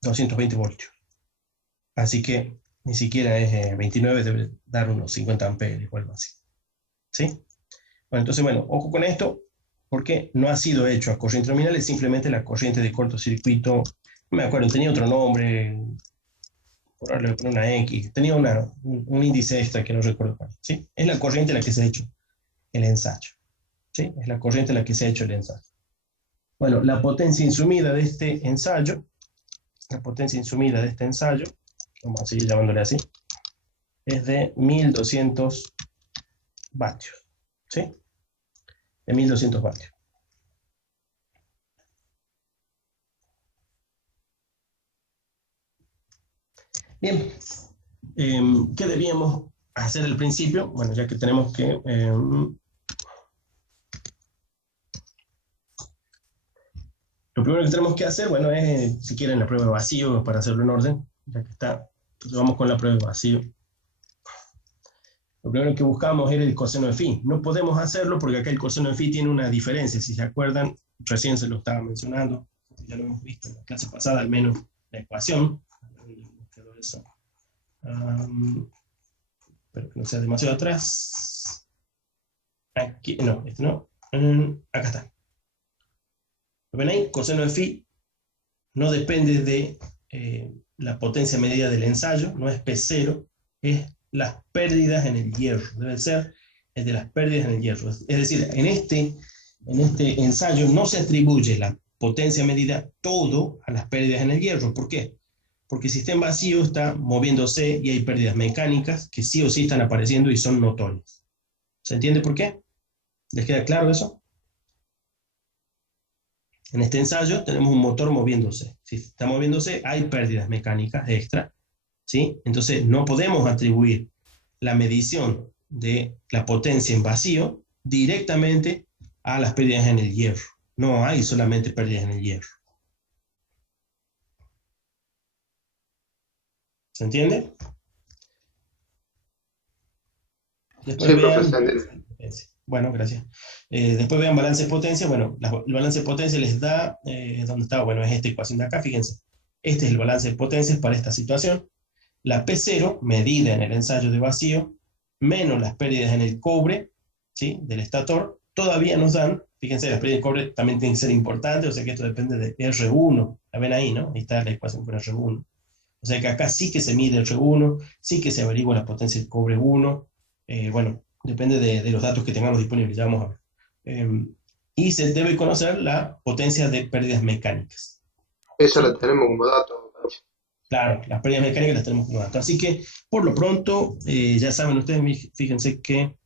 220 voltios. Así que ni siquiera es 29, debe dar unos 50 amperes o algo así, ¿sí? Bueno, entonces, bueno, ojo con esto, porque no ha sido hecho a corriente nominal, es simplemente la corriente de cortocircuito. No me acuerdo, tenía otro nombre, por ahora le voy a poner una X, tenía un índice extra que no recuerdo cuál, ¿sí? Es la corriente en la que se ha hecho el ensayo, ¿sí? Es la corriente en la que se ha hecho el ensayo. Bueno, la potencia insumida de este ensayo, vamos a seguir llamándole así, es de 1200 vatios, ¿sí? De 1200 vatios. Bien, ¿qué debíamos hacer al principio? Bueno, ya que tenemos que... lo primero que tenemos que hacer, bueno, es, si quieren, la prueba de vacío para hacerlo en orden, ya que está. Entonces vamos con la prueba de vacío. Lo primero que buscamos era el coseno de phi. No podemos hacerlo porque acá el coseno de phi tiene una diferencia. Si se acuerdan, recién se lo estaba mencionando, ya lo hemos visto en la clase pasada, al menos la ecuación. Espero que no sea demasiado atrás. Aquí, no, este no. Acá está. ¿Lo ven ahí? Coseno de phi no depende de la potencia medida del ensayo, no es P0, es las pérdidas en el hierro. Debe ser el de las pérdidas en el hierro. Es decir, en este ensayo no se atribuye la potencia medida todo a las pérdidas en el hierro. ¿Por qué? Porque el sistema vacío está moviéndose y hay pérdidas mecánicas que sí o sí están apareciendo y son notorias. ¿Se entiende por qué? ¿Les queda claro eso? En este ensayo tenemos un motor moviéndose. Si está moviéndose, hay pérdidas mecánicas extra, ¿sí? Entonces no podemos atribuir la medición de la potencia en vacío directamente a las pérdidas en el hierro. No hay solamente pérdidas en el hierro. ¿Se entiende? Después Sí, vean... profesor. Bueno, gracias. Después vean balance de potencia. Bueno, el balance de potencia les da, ¿dónde está? Bueno, es esta ecuación de acá, fíjense. Este es el balance de potencias para esta situación. La P0, medida en el ensayo de vacío, menos las pérdidas en el cobre, ¿sí? Del estator, todavía nos dan, fíjense, las pérdidas de cobre también tienen que ser importantes, o sea que esto depende de R1. La ven ahí, ¿no? Ahí está la ecuación con R1. O sea que acá sí que se mide R1, sí que se averigua la potencia del cobre 1. Bueno, depende de los datos que tengamos disponibles, ya vamos a ver. Y se debe conocer la potencia de pérdidas mecánicas. Eso lo tenemos como dato. Claro, las pérdidas mecánicas las tenemos como dato. Así que, por lo pronto, ya saben ustedes, fíjense que,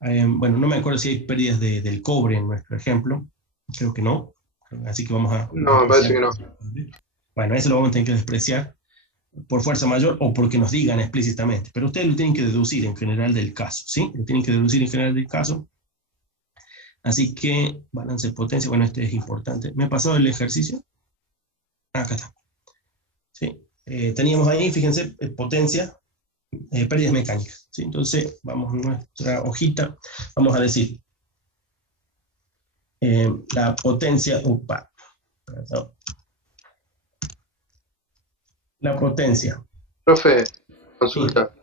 bueno, no me acuerdo si hay pérdidas del cobre en nuestro ejemplo. Creo que no. Así que vamos a... No, me parece que no. Bueno, eso lo vamos a tener que despreciar por fuerza mayor o porque nos digan explícitamente. Pero ustedes lo tienen que deducir en general del caso, ¿sí? Lo tienen que deducir en general del caso. Así que, balance de potencia, bueno, este es importante. ¿Me ha pasado el ejercicio? Acá está. ¿Sí? Teníamos ahí, fíjense, potencia, pérdidas mecánicas, ¿sí? Entonces, vamos a nuestra hojita, vamos a decir, la potencia, perdón. La potencia. Profe, consulta.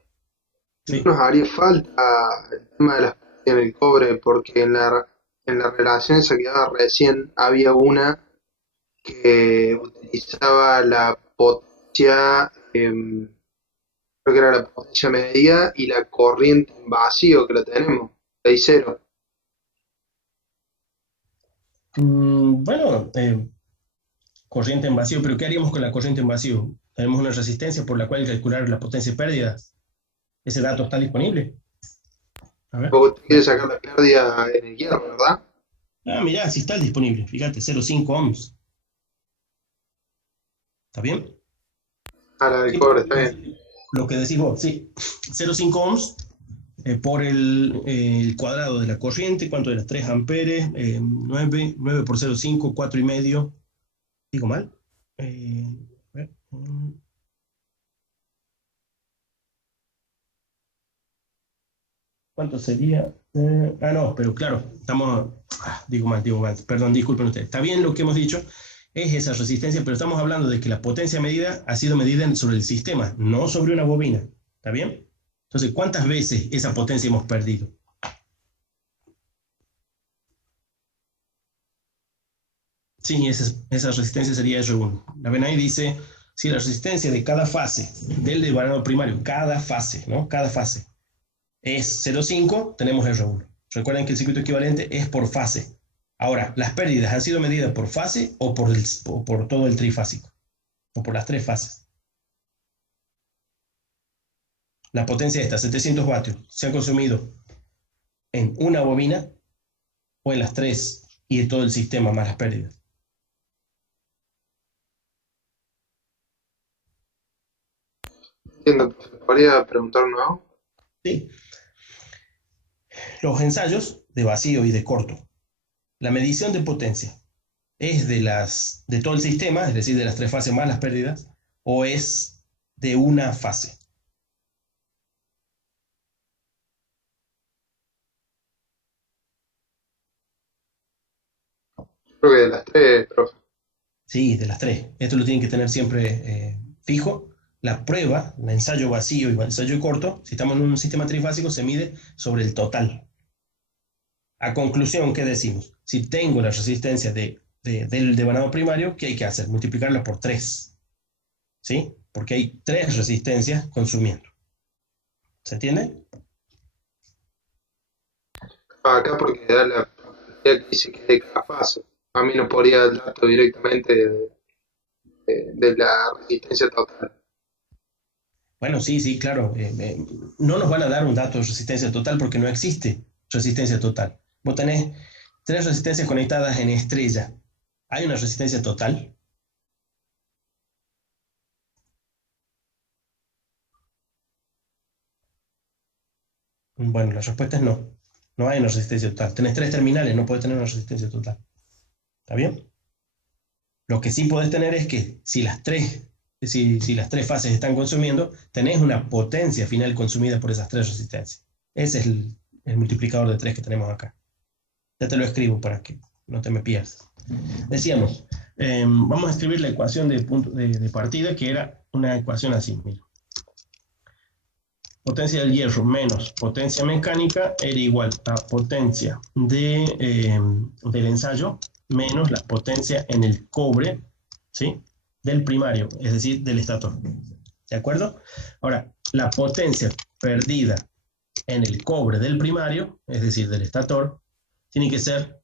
Sí. ¿No nos haría falta el tema de las pérdidas en el cobre? Porque en la relación esa que daba recién había una que utilizaba la potencia, creo que era la potencia medida y la corriente en vacío que la tenemos, la I0. Bueno, corriente en vacío, pero ¿qué haríamos con la corriente en vacío? Tenemos una resistencia por la cual calcular la potencia de pérdidas. ¿Ese dato está disponible? A ver. Vos te quieres sacar la pérdida en el hierro, ¿verdad? Mirá, sí está disponible. Fíjate, 0,5 ohms. ¿Está bien? Ah, la del Sí, cobre, está bien. lo que decís vos, sí. 0,5 ohms por el cuadrado de la corriente. ¿Cuánto era? 3 amperes. 9 por 0,5, 4,5. ¿Digo mal? A ver, ¿cuánto sería? No, pero claro, estamos, digo mal, perdón, disculpen ustedes. Está bien lo que hemos dicho, es esa resistencia, pero estamos hablando de que la potencia medida ha sido medida sobre el sistema, no sobre una bobina. ¿Está bien? Entonces, ¿cuántas veces esa potencia hemos perdido? Sí, esa resistencia sería R1. La ven ahí dice, si la resistencia de cada fase del devanado primario, cada fase, ¿no? Cada fase es 0,5, tenemos R1. Recuerden que el circuito equivalente es por fase. Ahora, ¿las pérdidas han sido medidas por fase o por todo el trifásico? O por las tres fases. La potencia esta, 700 vatios, se han consumido en una bobina o en las tres y en todo el sistema más las pérdidas. Entiendo, ¿podría preguntar nuevo? Sí. Los ensayos de vacío y de corto. La medición de potencia es de todo el sistema, es decir, de las tres fases más las pérdidas, o es de una fase. Creo que de las tres, profe. Sí, de las tres. Esto lo tienen que tener siempre fijo. La prueba, el ensayo vacío y el ensayo corto, si estamos en un sistema trifásico, se mide sobre el total. A conclusión, ¿qué decimos? Si tengo la resistencia del devanado primario, ¿qué hay que hacer? Multiplicarla por 3. ¿Sí? Porque hay 3 resistencias consumiendo. ¿Se entiende? Acá porque da la probabilidad que dice que de cada fase. A mí no podría dar el dato directamente de la resistencia total. Bueno, sí, claro. No nos van a dar un dato de resistencia total porque no existe resistencia total. Vos tenés 3 resistencias conectadas en estrella. ¿Hay una resistencia total? Bueno, la respuesta es no. No hay una resistencia total. Tenés 3 terminales, no podés tener una resistencia total. ¿Está bien? Lo que sí podés tener es que si las tres fases están consumiendo, tenés una potencia final consumida por esas 3 resistencias. Ese es el multiplicador de 3 que tenemos acá. Ya te lo escribo para que no te me pierdas. Decíamos, vamos a escribir la ecuación de partida, que era una ecuación así, mira. Potencia del hierro menos potencia mecánica era igual a potencia del ensayo menos la potencia en el cobre, ¿sí? Del primario, es decir, del estator. ¿De acuerdo? Ahora, la potencia perdida en el cobre del primario, es decir, del estator, tiene que ser,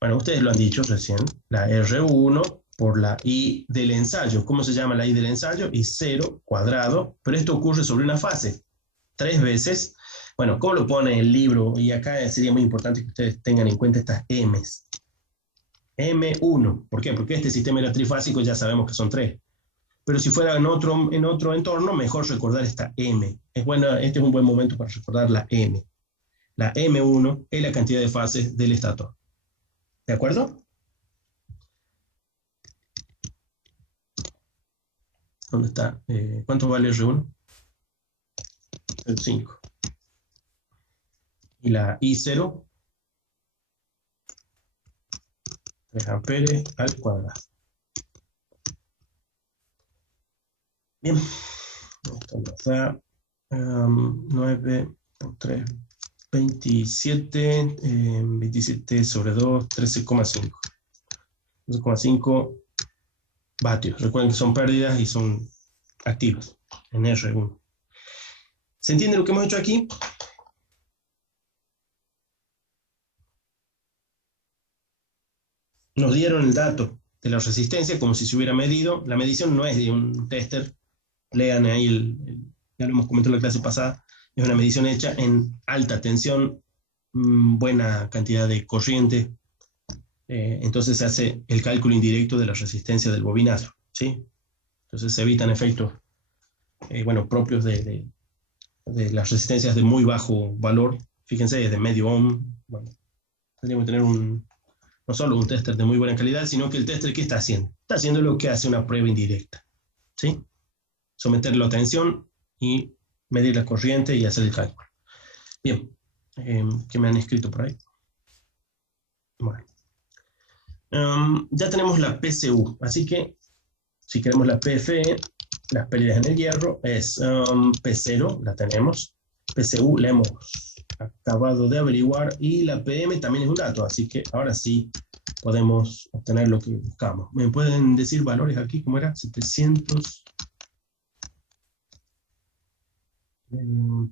bueno, ustedes lo han dicho recién, la R1 por la I del ensayo. ¿Cómo se llama la I del ensayo? I0 cuadrado, pero esto ocurre sobre una fase. 3 veces. Bueno, ¿cómo lo pone el libro? Y acá sería muy importante que ustedes tengan en cuenta estas M's. M1. ¿Por qué? Porque este sistema era trifásico, ya sabemos que son 3. Pero si fuera en otro entorno, mejor recordar esta M. Este es un buen momento para recordar la M. La M1 es la cantidad de fases del estator. ¿De acuerdo? ¿Dónde está? ¿Cuánto vale R1? El 5. Y la I0, 3 amperes al cuadrado. Bien, esto nos da 9 por 3, 27, 27 sobre 2, 13,5. 13,5 vatios. Recuerden que son pérdidas y son activas en R1. ¿Se entiende lo que hemos hecho aquí? Nos dieron el dato de la resistencia como si se hubiera medido. La medición no es de un tester. Lean ahí, ya lo hemos comentado en la clase pasada, es una medición hecha en alta tensión, buena cantidad de corriente. Entonces se hace el cálculo indirecto de la resistencia del bobinazo, ¿sí? Entonces se evitan efectos propios de las resistencias de muy bajo valor. Fíjense, de medio ohm. Bueno, tendríamos que tener No solo un tester de muy buena calidad, sino que el tester, ¿qué está haciendo? Está haciendo lo que hace una prueba indirecta, ¿sí? Someterlo a tensión y medir la corriente y hacer el cálculo. Bien, ¿qué me han escrito por ahí? Bueno. Ya tenemos la PCU, así que si queremos la PFE, las pérdidas en el hierro, es P0, la tenemos. PCU la hemos acabado de averiguar y la PM también es un dato, así que ahora sí podemos obtener lo que buscamos. ¿Me pueden decir valores aquí? ¿Cómo era? 700.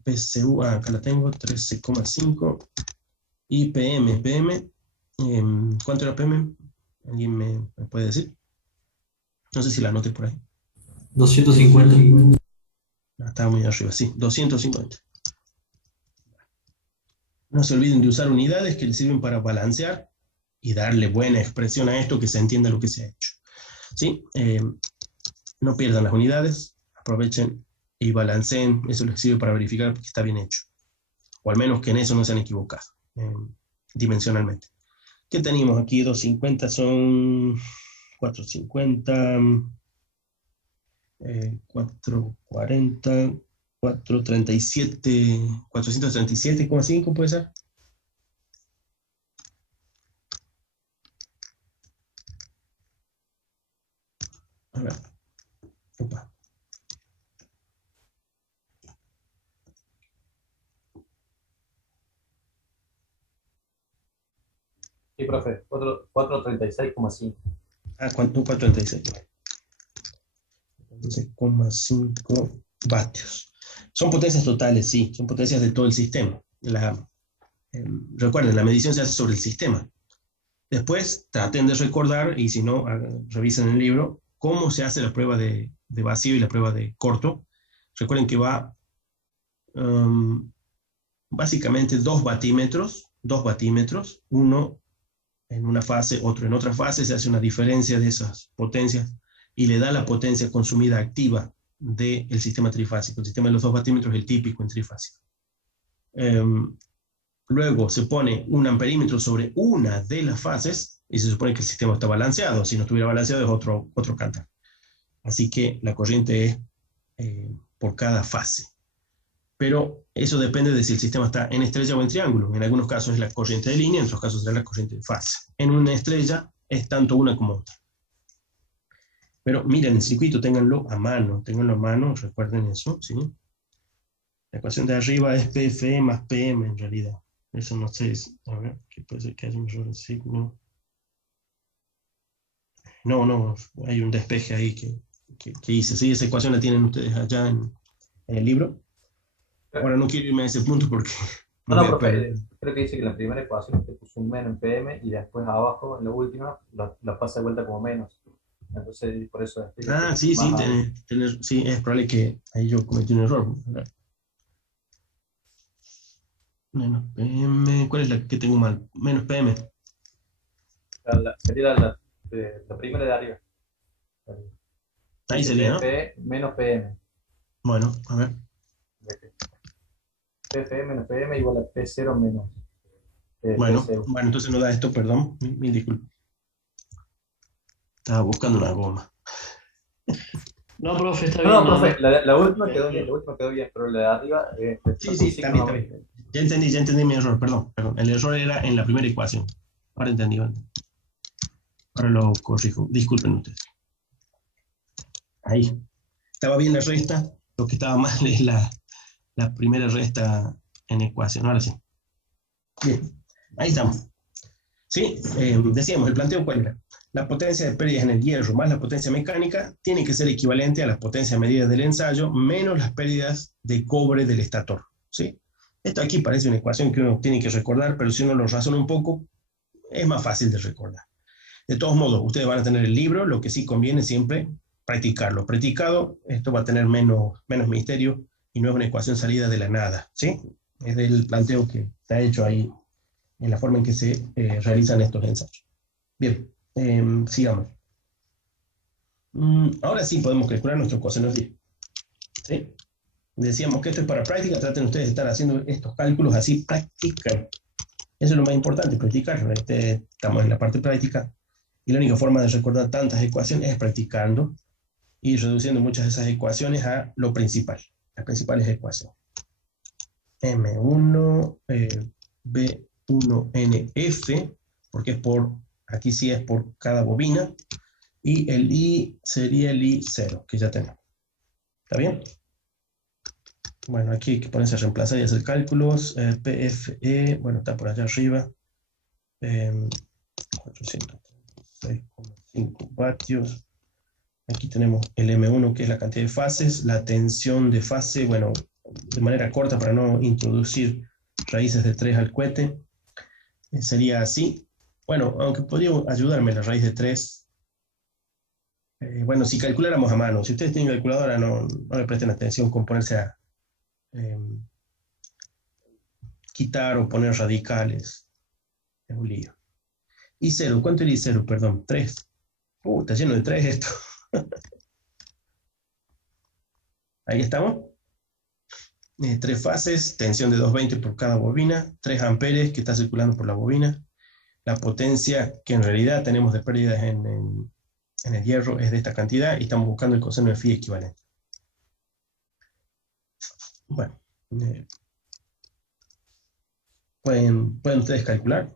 PCU, acá la tengo, 13,5. Y PM, ¿cuánto era PM? ¿Alguien me puede decir? No sé si la anoté por ahí. 250. Estaba muy arriba, sí, 250. No se olviden de usar unidades que les sirven para balancear y darle buena expresión a esto, que se entienda lo que se ha hecho. ¿Sí? No pierdan las unidades, aprovechen y balanceen, eso les sirve para verificar que está bien hecho. O al menos que en eso no se han equivocado, dimensionalmente. ¿Qué tenemos aquí? 250 son 450, 440, 437, 437,5 puede ser. A ver. Opa. Sí, profe, 436,5. Ah, ¿cuánto? 436. 436,5 vatios. Son potencias totales, sí, son potencias de todo el sistema. Recuerden, la medición se hace sobre el sistema. Después traten de recordar, y si no, revisen el libro, cómo se hace la prueba de vacío y la prueba de corto. Recuerden que va básicamente dos batímetros, uno en una fase, otro en otra fase, se hace una diferencia de esas potencias y le da la potencia consumida activa del sistema trifásico. El sistema de los 2 batímetros es el típico en trifásico. Luego se pone un amperímetro sobre una de las fases y se supone que el sistema está balanceado. Si no estuviera balanceado es otro cántaro. Así que la corriente es por cada fase. Pero eso depende de si el sistema está en estrella o en triángulo. En algunos casos es la corriente de línea, en otros casos será la corriente de fase. En una estrella es tanto una como otra. Pero miren, el circuito ténganlo a mano, recuerden eso, ¿sí? La ecuación de arriba es PFE más PM en realidad. Eso no sé, a ver, que puede ser que haya un error de signo. No, hay un despeje ahí que hice. Sí, esa ecuación la tienen ustedes allá en el libro. Ahora no quiero irme a ese punto porque... No, profe, creo que dice que la primera ecuación te puso un menos en PM y después abajo, en la última, la pasa de vuelta como menos. Entonces, por eso... sí, sí, es probable que ahí yo cometí un error. Menos PM, ¿cuál es la que tengo mal? Menos PM. Sería la primera de arriba. Ahí sería, ¿no? Menos PM. Bueno, a ver. PFE menos PM igual a P0 menos Bueno, PCU. bueno, entonces no da esto, perdón. Mil disculpas. Estaba buscando una goma. No, profe, está bien. No, profe, la última quedó bien, pero la de arriba... sí, está bien. Ya entendí mi error, perdón. El error era en la primera ecuación. Ahora entendí. Ahora lo corrijo. Disculpen ustedes. Ahí. Estaba bien la resta. Lo que estaba mal es la primera resta en ecuación. Ahora sí. Bien. Ahí estamos. ¿Sí? Decíamos, el planteo cuál era. La potencia de pérdidas en el hierro más la potencia mecánica tiene que ser equivalente a las potencias medidas del ensayo menos las pérdidas de cobre del estator. ¿Sí? Esto aquí parece una ecuación que uno tiene que recordar, pero si uno lo razona un poco, es más fácil de recordar. De todos modos, ustedes van a tener el libro, lo que sí conviene siempre practicarlo. Practicado, esto va a tener menos misterio y no es una ecuación salida de la nada. ¿Sí? Es del planteo que está hecho ahí en la forma en que se realizan estos ensayos. Bien, sigamos. Ahora sí podemos calcular nuestro coseno 10. ¿Sí? Decíamos que esto es para práctica, traten ustedes de estar haciendo estos cálculos así, practican. Eso es lo más importante, practicar. Estamos en la parte práctica y la única forma de recordar tantas ecuaciones es practicando y reduciendo muchas de esas ecuaciones a lo principal, las principales ecuaciones. M1, B1NF, porque es por, aquí sí es por cada bobina, y el I sería el I0, que ya tenemos. ¿Está bien? Bueno, aquí hay que ponerse a reemplazar y hacer cálculos. PFE, bueno, está por allá arriba. 436,5 vatios. Aquí tenemos el M1, que es la cantidad de fases. La tensión de fase, bueno, de manera corta para no introducir raíces de 3 al cohete, sería así. Bueno, aunque podría ayudarme la raíz de 3. Bueno, si calculáramos a mano, si ustedes tienen calculadora, no le presten atención con ponerse a quitar o poner radicales. Es un lío. Y 0, ¿cuánto era I0? Perdón, 3. Está lleno de 3 esto. Ahí estamos. 3 fases, tensión de 220 por cada bobina, 3 amperes que está circulando por la bobina. La potencia que en realidad tenemos de pérdidas en el hierro es de esta cantidad y estamos buscando el coseno de phi equivalente. Bueno, ¿pueden ustedes calcular?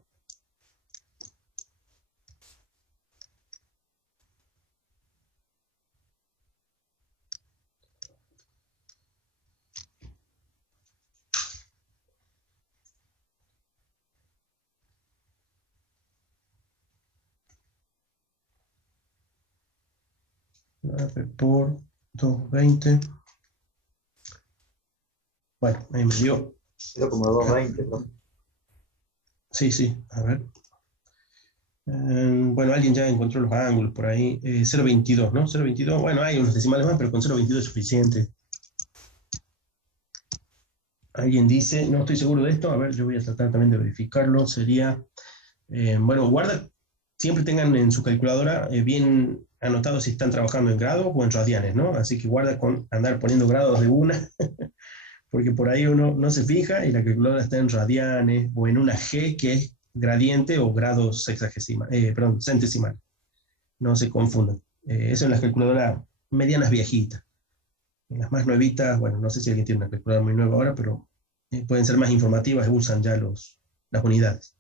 Por 220. Bueno, ahí me dio. 0,220, ¿no? Sí, a ver. Bueno, alguien ya encontró los ángulos por ahí. 0,22, ¿no? 0,22. Bueno, hay unos decimales más, pero con 0,22 es suficiente. Alguien dice, no estoy seguro de esto. A ver, yo voy a tratar también de verificarlo. Sería, bueno, siempre tengan en su calculadora bien anotado si están trabajando en grados o en radianes, ¿no? Así que guarda con andar poniendo grados de una, porque por ahí uno no se fija y la calculadora está en radianes o en una G que es gradiente o grados centesimal. No se confundan. Eso en las calculadoras medianas viejitas. En las más nuevitas, bueno, no sé si alguien tiene una calculadora muy nueva ahora, pero pueden ser más informativas y usan ya las unidades.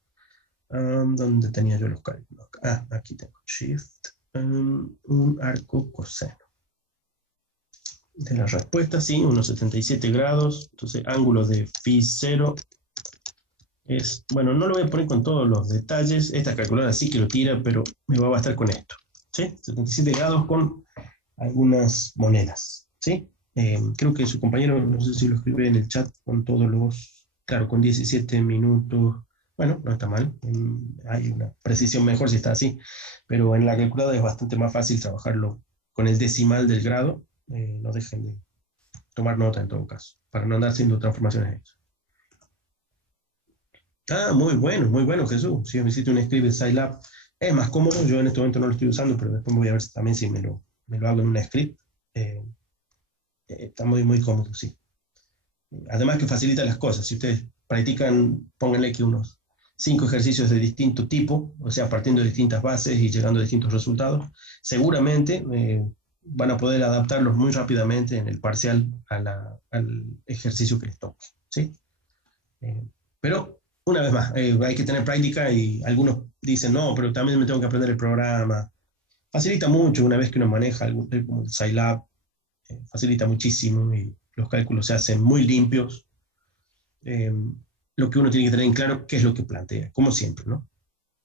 ¿Dónde tenía yo los cálculos? Aquí tengo Shift, un arco coseno. De la respuesta, sí, unos 77 grados. Entonces, ángulo de phi 0 es, bueno, no lo voy a poner con todos los detalles. Esta calculadora sí que lo tira, pero me va a bastar con esto. ¿Sí? 77 grados con algunas monedas. ¿Sí? Creo que su compañero, no sé si lo escribe en el chat con todos los, claro, con 17 minutos. Bueno, no está mal, hay una precisión mejor si está así, pero en la calculadora es bastante más fácil trabajarlo con el decimal del grado. No dejen de tomar nota en todo caso, para no andar haciendo transformaciones hechas. Muy bueno, Jesús. Si me hiciste un script en Scilab, es más cómodo. Yo en este momento no lo estoy usando, pero después voy a ver también si me lo hago en un script. Está muy cómodo, sí. Además que facilita las cosas. Si ustedes practican, pónganle que unos 5 ejercicios de distinto tipo, o sea, partiendo de distintas bases y llegando a distintos resultados, seguramente van a poder adaptarlos muy rápidamente en el parcial al ejercicio que les toque, ¿sí? Pero, una vez más, hay que tener práctica y algunos dicen, no, pero también me tengo que aprender el programa. Facilita mucho una vez que uno maneja algo como el Scilab, facilita muchísimo y los cálculos se hacen muy limpios. Lo que uno tiene que tener en claro qué es lo que plantea, como siempre, ¿no?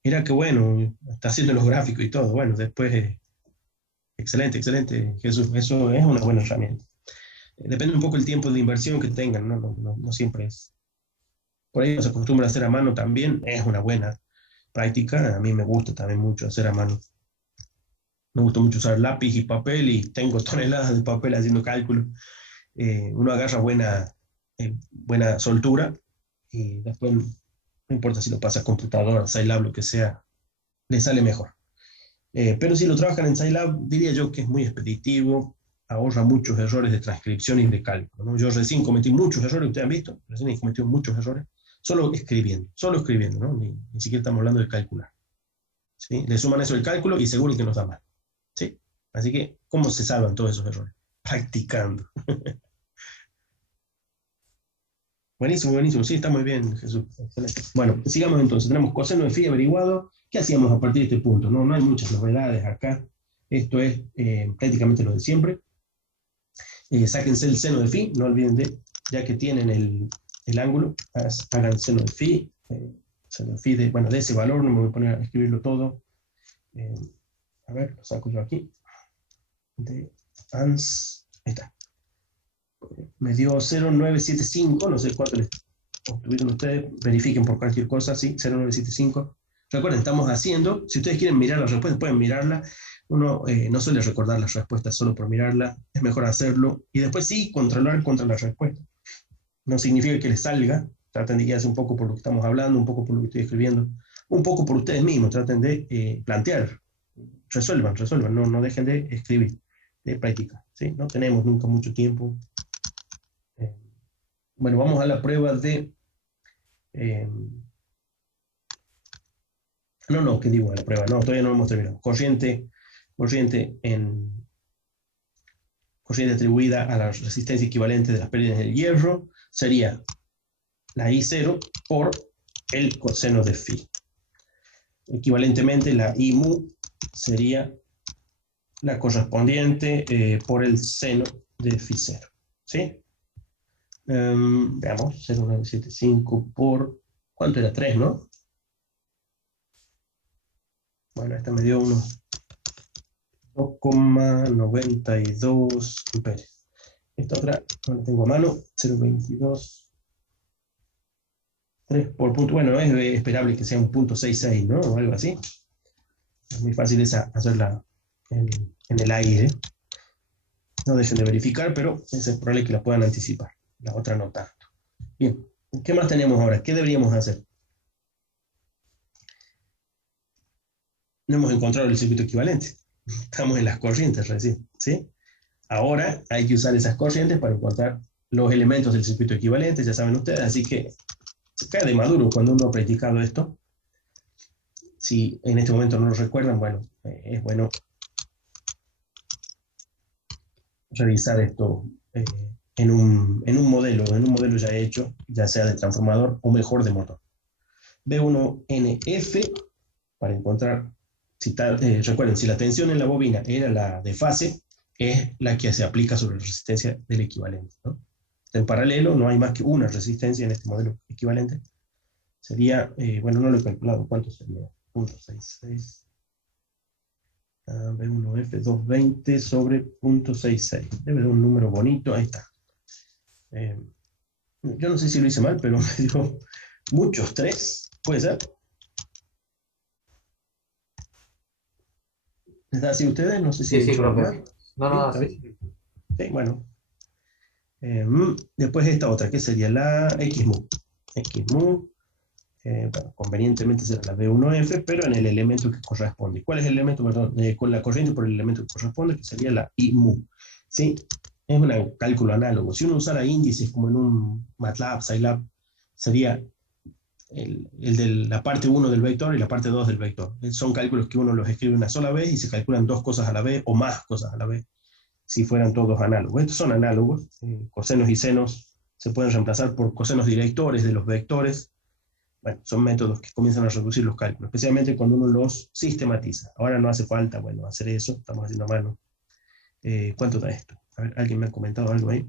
Mira qué bueno, está haciendo los gráficos y todo. Bueno, después, excelente, Jesús, eso es una buena herramienta. Depende un poco el tiempo de inversión que tengan, ¿no? No siempre es. Por ahí nos acostumbra a hacer a mano también, es una buena práctica. A mí me gusta también mucho hacer a mano. Me gusta mucho usar lápiz y papel y tengo toneladas de papel haciendo cálculos. Uno agarra buena soltura y después no importa si lo pasa a computadora, Scilab, lo que sea, le sale mejor. Pero si lo trabajan en Scilab, diría yo que es muy expeditivo, ahorra muchos errores de transcripción y de cálculo, ¿no? Yo recién cometí muchos errores, ustedes han visto, recién he cometido muchos errores, solo escribiendo, ¿no? Ni siquiera estamos hablando de calcular. ¿Sí? Le suman eso el cálculo y seguro que nos da mal. ¿Sí? Así que, ¿cómo se salvan todos esos errores? Practicando. Buenísimo, buenísimo. Sí, está muy bien, Jesús. Excelente. Bueno, sigamos entonces. Tenemos coseno de phi averiguado. ¿Qué hacíamos a partir de este punto? No hay muchas novedades acá. Esto es prácticamente lo de siempre. Sáquense el seno de phi, no olviden ya que tienen el ángulo, hagan seno de phi. Seno de phi de ese valor, no me voy a poner a escribirlo todo. A ver, lo saco yo aquí. De ANS, ahí está. Me dio 0975, no sé cuánto les obtuvieron ustedes, verifiquen por cualquier cosa, sí, 0975. Recuerden, estamos haciendo, si ustedes quieren mirar la respuesta, pueden mirarla. Uno no suele recordar las respuestas solo por mirarla, es mejor hacerlo y después sí controlar contra la respuesta. No significa que les salga, traten de guiarse un poco por lo que estamos hablando, un poco por lo que estoy escribiendo, un poco por ustedes mismos, traten de plantear, resuelvan, no dejen de escribir, de practicar, ¿sí? No tenemos nunca mucho tiempo. Bueno, vamos a la prueba de... ¿qué digo a la prueba? No, todavía no hemos terminado. Corriente atribuida a la resistencia equivalente de las pérdidas del hierro sería la I0 por el coseno de phi. Equivalentemente, la I mu sería la correspondiente por el seno de phi 0. ¿Sí? Veamos, 0,975 por... ¿Cuánto era? 3, ¿no? Bueno, esta me dio unos 2,92 amperes. Esta otra no la tengo a mano, 0,22. 3 por punto, bueno, es esperable que sea un punto 66, ¿no? O algo así. Es muy fácil esa hacerla en el aire. No dejen de verificar, pero es probable que la puedan anticipar. La otra no tanto. Bien, ¿qué más tenemos ahora? ¿Qué deberíamos hacer? No hemos encontrado el circuito equivalente. Estamos en las corrientes recién, ¿sí? Ahora hay que usar esas corrientes para encontrar los elementos del circuito equivalente, ya saben ustedes, así que se cae de maduro cuando uno ha practicado esto. Si en este momento no lo recuerdan, bueno, es bueno revisar esto en un modelo ya hecho, ya sea de transformador o mejor de motor. B1NF, para encontrar, recuerden, si la tensión en la bobina era la de fase, es la que se aplica sobre la resistencia del equivalente, ¿no? En paralelo no hay más que una resistencia en este modelo equivalente. Sería, bueno, no lo he calculado, ¿cuánto sería? 0.66. B1F 220 sobre 0.66. Debe de un número bonito, ahí está. Yo no sé si lo hice mal, pero me dio muchos 3, ¿puede ser? ¿Les da así ustedes? No sé si Sí, profe. Mal. No, ¿Sí? Sí. Sí, bueno. Después esta otra, que sería la XMU. XMU, bueno, convenientemente será la B1F, pero en el elemento que corresponde. ¿Cuál es el elemento? Perdón, con la corriente por el elemento que corresponde, que sería la IMU. ¿Sí? Es un cálculo análogo. Si uno usara índices como en un MATLAB, Scilab, sería el de la parte 1 del vector y la parte 2 del vector. Son cálculos que uno los escribe una sola vez y se calculan dos cosas a la vez o más cosas a la vez, si fueran todos análogos. Estos son análogos. Cosenos y senos se pueden reemplazar por cosenos directores de los vectores. Bueno, son métodos que comienzan a reducir los cálculos, especialmente cuando uno los sistematiza. Ahora no hace falta, bueno, hacer eso, estamos haciendo a mano. ¿Cuánto da esto? A ver, ¿alguien me ha comentado algo ahí?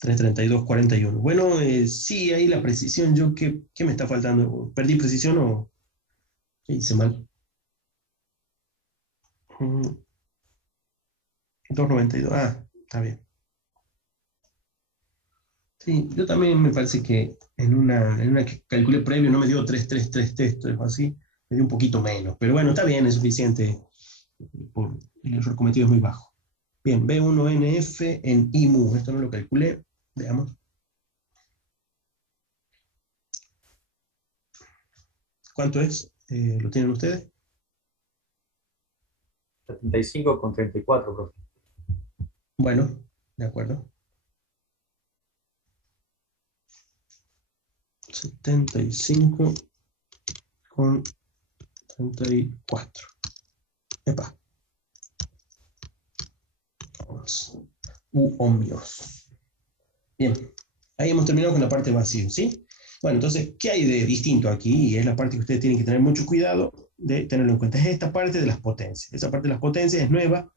332,41. Bueno, sí, ahí la precisión, ¿qué me está faltando? ¿Perdí precisión o qué hice mal? 292, está bien. Sí, yo también me parece que en una que calculé previo no me dio 333 o así, me dio un poquito menos, pero bueno, está bien, es suficiente, el error cometido es muy bajo. Bien, B1NF en IMU, esto no lo calculé, veamos. ¿Cuánto es? ¿Lo tienen ustedes? 75,34, profe. Bueno, de acuerdo. 75 con 34. Epa. Vamos. Ohmios. Bien. Ahí hemos terminado con la parte vacío, ¿sí? Bueno, entonces, ¿qué hay de distinto aquí? Y es la parte que ustedes tienen que tener mucho cuidado de tenerlo en cuenta. Es esta parte de las potencias. Esa parte de las potencias es nueva.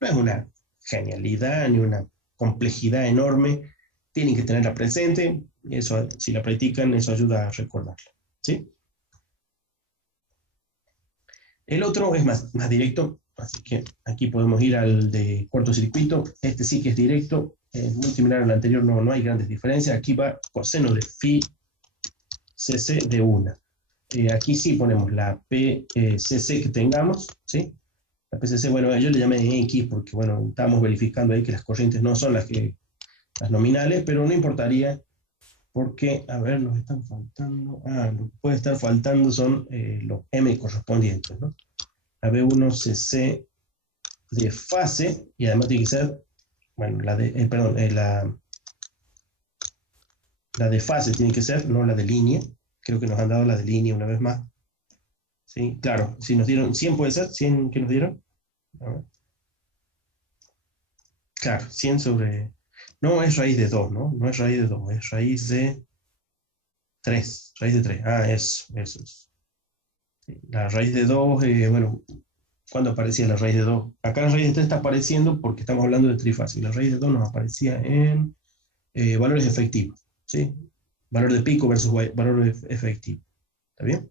No es una genialidad ni una complejidad enorme. Tienen que tenerla presente. Eso, si la practican, eso ayuda a recordarla, ¿sí? El otro es más directo, así que aquí podemos ir al de cortocircuito. Este sí que es directo, es muy similar al anterior, no hay grandes diferencias. Aquí va coseno de phi cc de 1. Aquí sí ponemos la PCC que tengamos, ¿sí? La PCC, bueno, yo le llamé X porque, bueno, estábamos verificando ahí que las corrientes no son las nominales, pero no importaría porque, a ver, nos están faltando, lo que puede estar faltando son los M correspondientes, ¿no? La B1CC de fase, y además tiene que ser, bueno, la de fase tiene que ser, no la de línea. Creo que nos han dado la de línea una vez más. Sí, claro, si nos dieron 100 puede ser, 100 que nos dieron. A ver. Claro, 100 sobre... No es raíz de 2, ¿no? No es raíz de 2, es raíz de 3. Raíz de 3. Eso es. La raíz de 2, bueno, ¿cuándo aparecía la raíz de 2? Acá la raíz de 3 está apareciendo porque estamos hablando de trifásico. La raíz de 2 nos aparecía en valores efectivos, ¿sí? Valor de pico versus valor efectivo. ¿Está bien?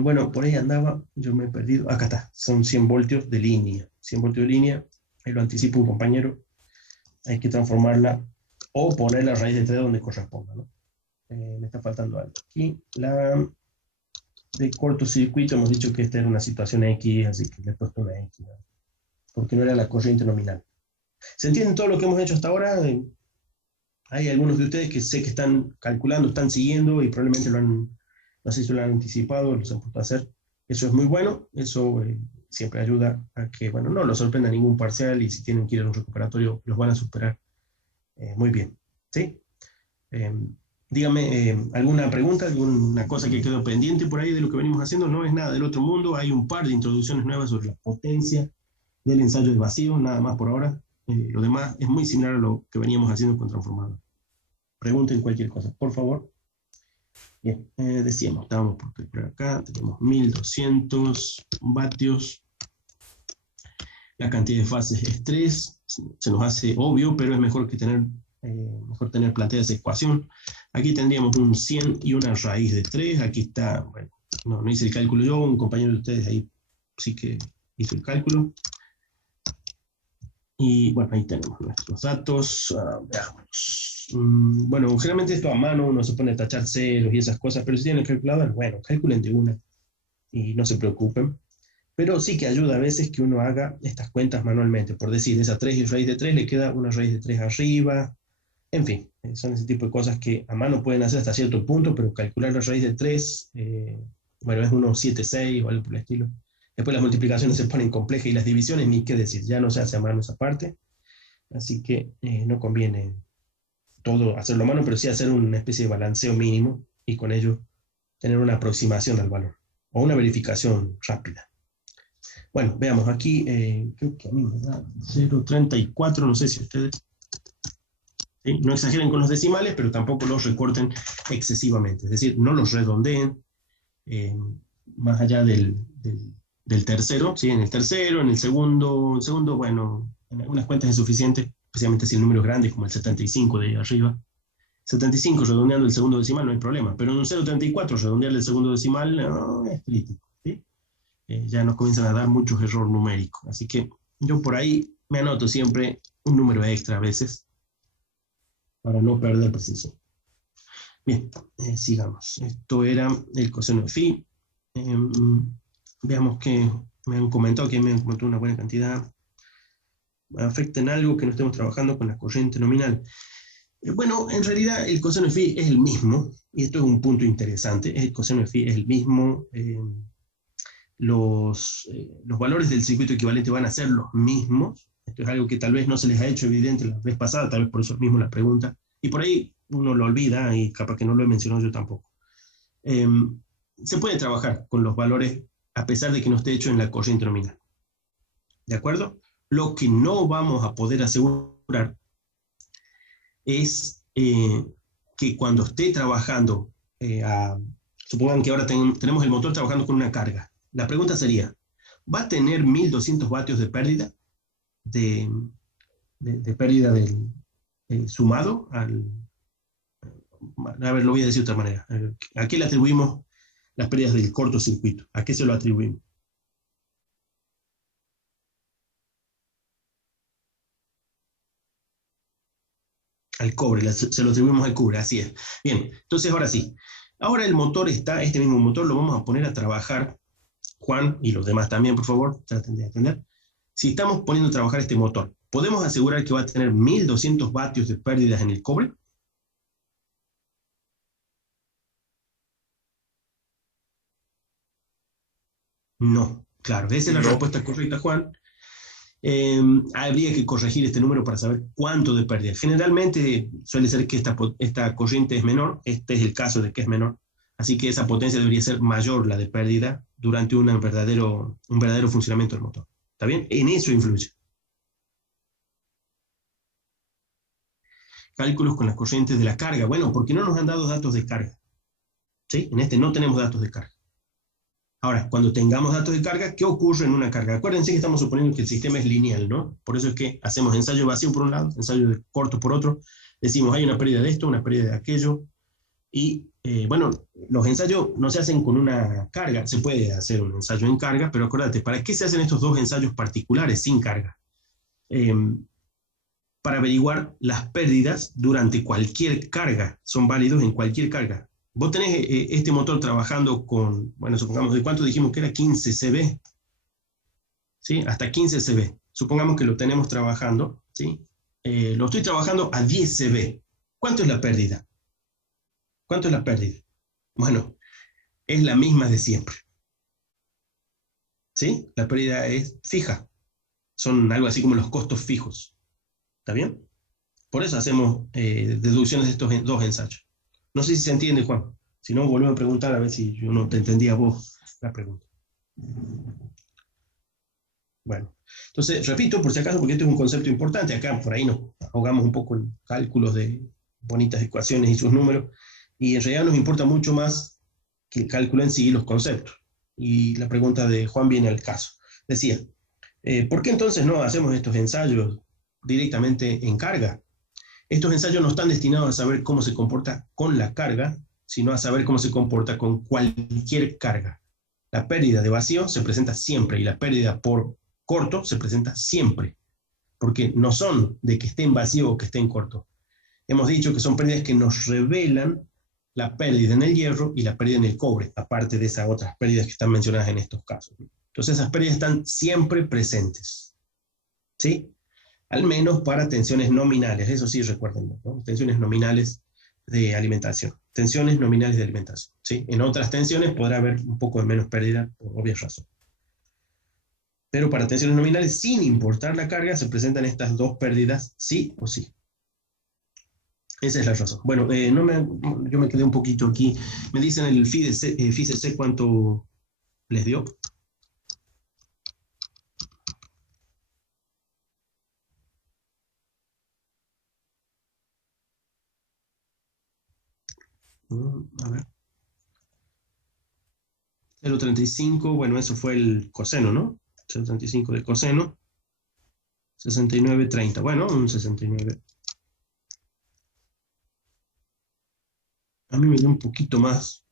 Bueno, por ahí andaba, yo me he perdido. Acá está, son 100 voltios de línea. 100 voltios de línea, ahí lo anticipa un compañero. Hay que transformarla o poner la raíz de 3 donde corresponda, ¿no? Me está faltando algo. Aquí, la de cortocircuito, hemos dicho que esta era una situación X, así que le he puesto una X, ¿no? Porque no era la corriente nominal. ¿Se entiende todo lo que hemos hecho hasta ahora? Hay algunos de ustedes que sé que están calculando, están siguiendo y probablemente no sé si lo han anticipado, los han puesto a hacer. Eso es muy bueno, eso siempre ayuda a que, bueno, no los sorprenda ningún parcial y si tienen que ir a un recuperatorio los van a superar muy bien, ¿sí? Dígame, ¿alguna pregunta, alguna cosa que quedó pendiente por ahí de lo que venimos haciendo? No es nada del otro mundo, hay un par de introducciones nuevas sobre la potencia del ensayo de vacío, nada más por ahora. Lo demás es muy similar a lo que veníamos haciendo con transformador. Pregunten cualquier cosa, por favor. Bien, decíamos, estábamos por acá, tenemos 1200 vatios. La cantidad de fases es 3, se nos hace obvio, pero es mejor tener planteada esa ecuación. Aquí tendríamos un 100 y una raíz de 3, aquí está, bueno, no hice el cálculo yo, un compañero de ustedes ahí sí que hizo el cálculo. Y bueno, ahí tenemos nuestros datos. Veamos. Bueno, generalmente esto a mano uno se pone a tachar ceros y esas cosas, pero si tienen el calculador, bueno, calculen de una y no se preocupen. Pero sí que ayuda a veces que uno haga estas cuentas manualmente. Por decir, esa 3 y raíz de 3 le queda una raíz de 3 arriba. En fin, son ese tipo de cosas que a mano pueden hacer hasta cierto punto, pero calcular la raíz de 3, bueno, es unos 7,6 o algo por el estilo. Después las multiplicaciones se ponen complejas y las divisiones, ni qué decir, ya no se hace a mano esa parte. Así que no conviene todo hacerlo a mano, pero sí hacer una especie de balanceo mínimo y con ello tener una aproximación al valor o una verificación rápida. Bueno, veamos aquí, creo que a mí me da 0,34, no sé si ustedes... ¿sí? No exageren con los decimales, pero tampoco los recorten excesivamente, es decir, no los redondeen más allá del tercero, ¿sí? En el tercero, en el segundo, bueno, en algunas cuentas es suficiente, especialmente si el número es grande, como el 75 de ahí arriba. 75 redondeando el segundo decimal no hay problema, pero en un 0,34 redondear el segundo decimal no, es crítico, ¿sí? Ya nos comienzan a dar muchos errores numéricos, así que yo por ahí me anoto siempre un número extra a veces, para no perder precisión. Bien, sigamos. Esto era el coseno de phi. Veamos que me han comentado una buena cantidad. ¿Afecta en algo que no estemos trabajando con la corriente nominal? Bueno, en realidad el coseno de phi es el mismo, y esto es un punto interesante. El coseno de phi es el mismo. Los valores del circuito equivalente van a ser los mismos. Esto es algo que tal vez no se les ha hecho evidente la vez pasada, tal vez por eso mismo la pregunta. Y por ahí uno lo olvida y capaz que no lo he mencionado yo tampoco. Se puede trabajar con los valores a pesar de que no esté hecho en la corriente nominal. ¿De acuerdo? Lo que no vamos a poder asegurar es que cuando esté trabajando, supongan que ahora tenemos el motor trabajando con una carga. La pregunta sería, ¿va a tener 1200 vatios de pérdida? De pérdida sumado al... A ver, lo voy a decir de otra manera. ¿A qué le atribuimos las pérdidas del cortocircuito? ¿A qué se lo atribuimos? Al cobre, se lo atribuimos al cobre, así es. Bien, entonces ahora sí. Ahora el motor está, este mismo motor lo vamos a poner a trabajar, Juan y los demás también, por favor, traten de atender. Si estamos poniendo a trabajar este motor, ¿podemos asegurar que va a tener 1200 vatios de pérdidas en el cobre? No, claro, esa es la respuesta correcta, Juan. Habría que corregir este número para saber cuánto de pérdida. Generalmente suele ser que esta corriente es menor, este es el caso de que es menor, así que esa potencia debería ser mayor, la de pérdida, durante un verdadero funcionamiento del motor. ¿Está bien? En eso influye. Cálculos con las corrientes de la carga. Bueno, porque no nos han dado datos de carga. ¿Sí? En este no tenemos datos de carga. Ahora, cuando tengamos datos de carga, ¿qué ocurre en una carga? Acuérdense que estamos suponiendo que el sistema es lineal, ¿no? Por eso es que hacemos ensayo vacío por un lado, ensayo corto por otro. Decimos, hay una pérdida de esto, una pérdida de aquello. Y, bueno, los ensayos no se hacen con una carga. Se puede hacer un ensayo en carga, pero acuérdate, ¿para qué se hacen estos dos ensayos particulares sin carga? Para averiguar las pérdidas durante cualquier carga. Son válidos en cualquier carga. Vos tenés este motor trabajando con, bueno, supongamos, ¿de cuánto dijimos que era? 15 CV. ¿Sí? Hasta 15 CV. Supongamos que lo tenemos trabajando, ¿sí? Lo estoy trabajando a 10 CV. ¿Cuánto es la pérdida? ¿Cuánto es la pérdida? Bueno, es la misma de siempre. ¿Sí? La pérdida es fija. Son algo así como los costos fijos. ¿Está bien? Por eso hacemos deducciones de estos dos ensayos. No sé si se entiende, Juan. Si no, volvemos a preguntar a ver si yo no te entendía vos la pregunta. Bueno, entonces, repito, por si acaso, porque este es un concepto importante. Acá, por ahí nos ahogamos un poco en cálculos de bonitas ecuaciones y sus números. Y en realidad nos importa mucho más que el cálculo en sí y los conceptos. Y la pregunta de Juan viene al caso. Decía, ¿por qué entonces no hacemos estos ensayos directamente en carga? Estos ensayos no están destinados a saber cómo se comporta con la carga, sino a saber cómo se comporta con cualquier carga. La pérdida de vacío se presenta siempre y la pérdida por corto se presenta siempre, porque no son de que esté en vacío o que esté en corto. Hemos dicho que son pérdidas que nos revelan la pérdida en el hierro y la pérdida en el cobre, aparte de esas otras pérdidas que están mencionadas en estos casos. Entonces esas pérdidas están siempre presentes. ¿Sí? Al menos para tensiones nominales, eso sí recuerden, ¿no? Tensiones nominales de alimentación. Tensiones nominales de alimentación. ¿Sí? En otras tensiones podrá haber un poco de menos pérdida, por obvias razones. Pero para tensiones nominales, sin importar la carga, se presentan estas dos pérdidas, sí o sí. Esa es la razón. Bueno, yo me quedé un poquito aquí. Me dicen el FICC cuánto les dio. A ver. 0,35, bueno, eso fue el coseno, ¿no? 0,35 de coseno. 69,30, bueno, un 69. A mí me dio un poquito más,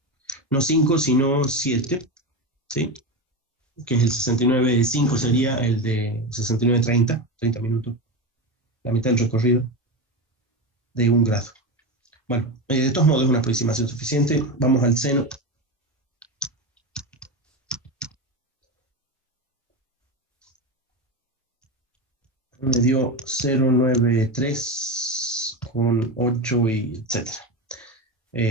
no 5, sino 7, ¿sí? Que es el 69,5 sería el de 69,30, 30 minutos. La mitad del recorrido de 1 grado. Bueno, de todos modos es una aproximación suficiente. Vamos al seno. Me dio 0,93 con 8 y etcétera.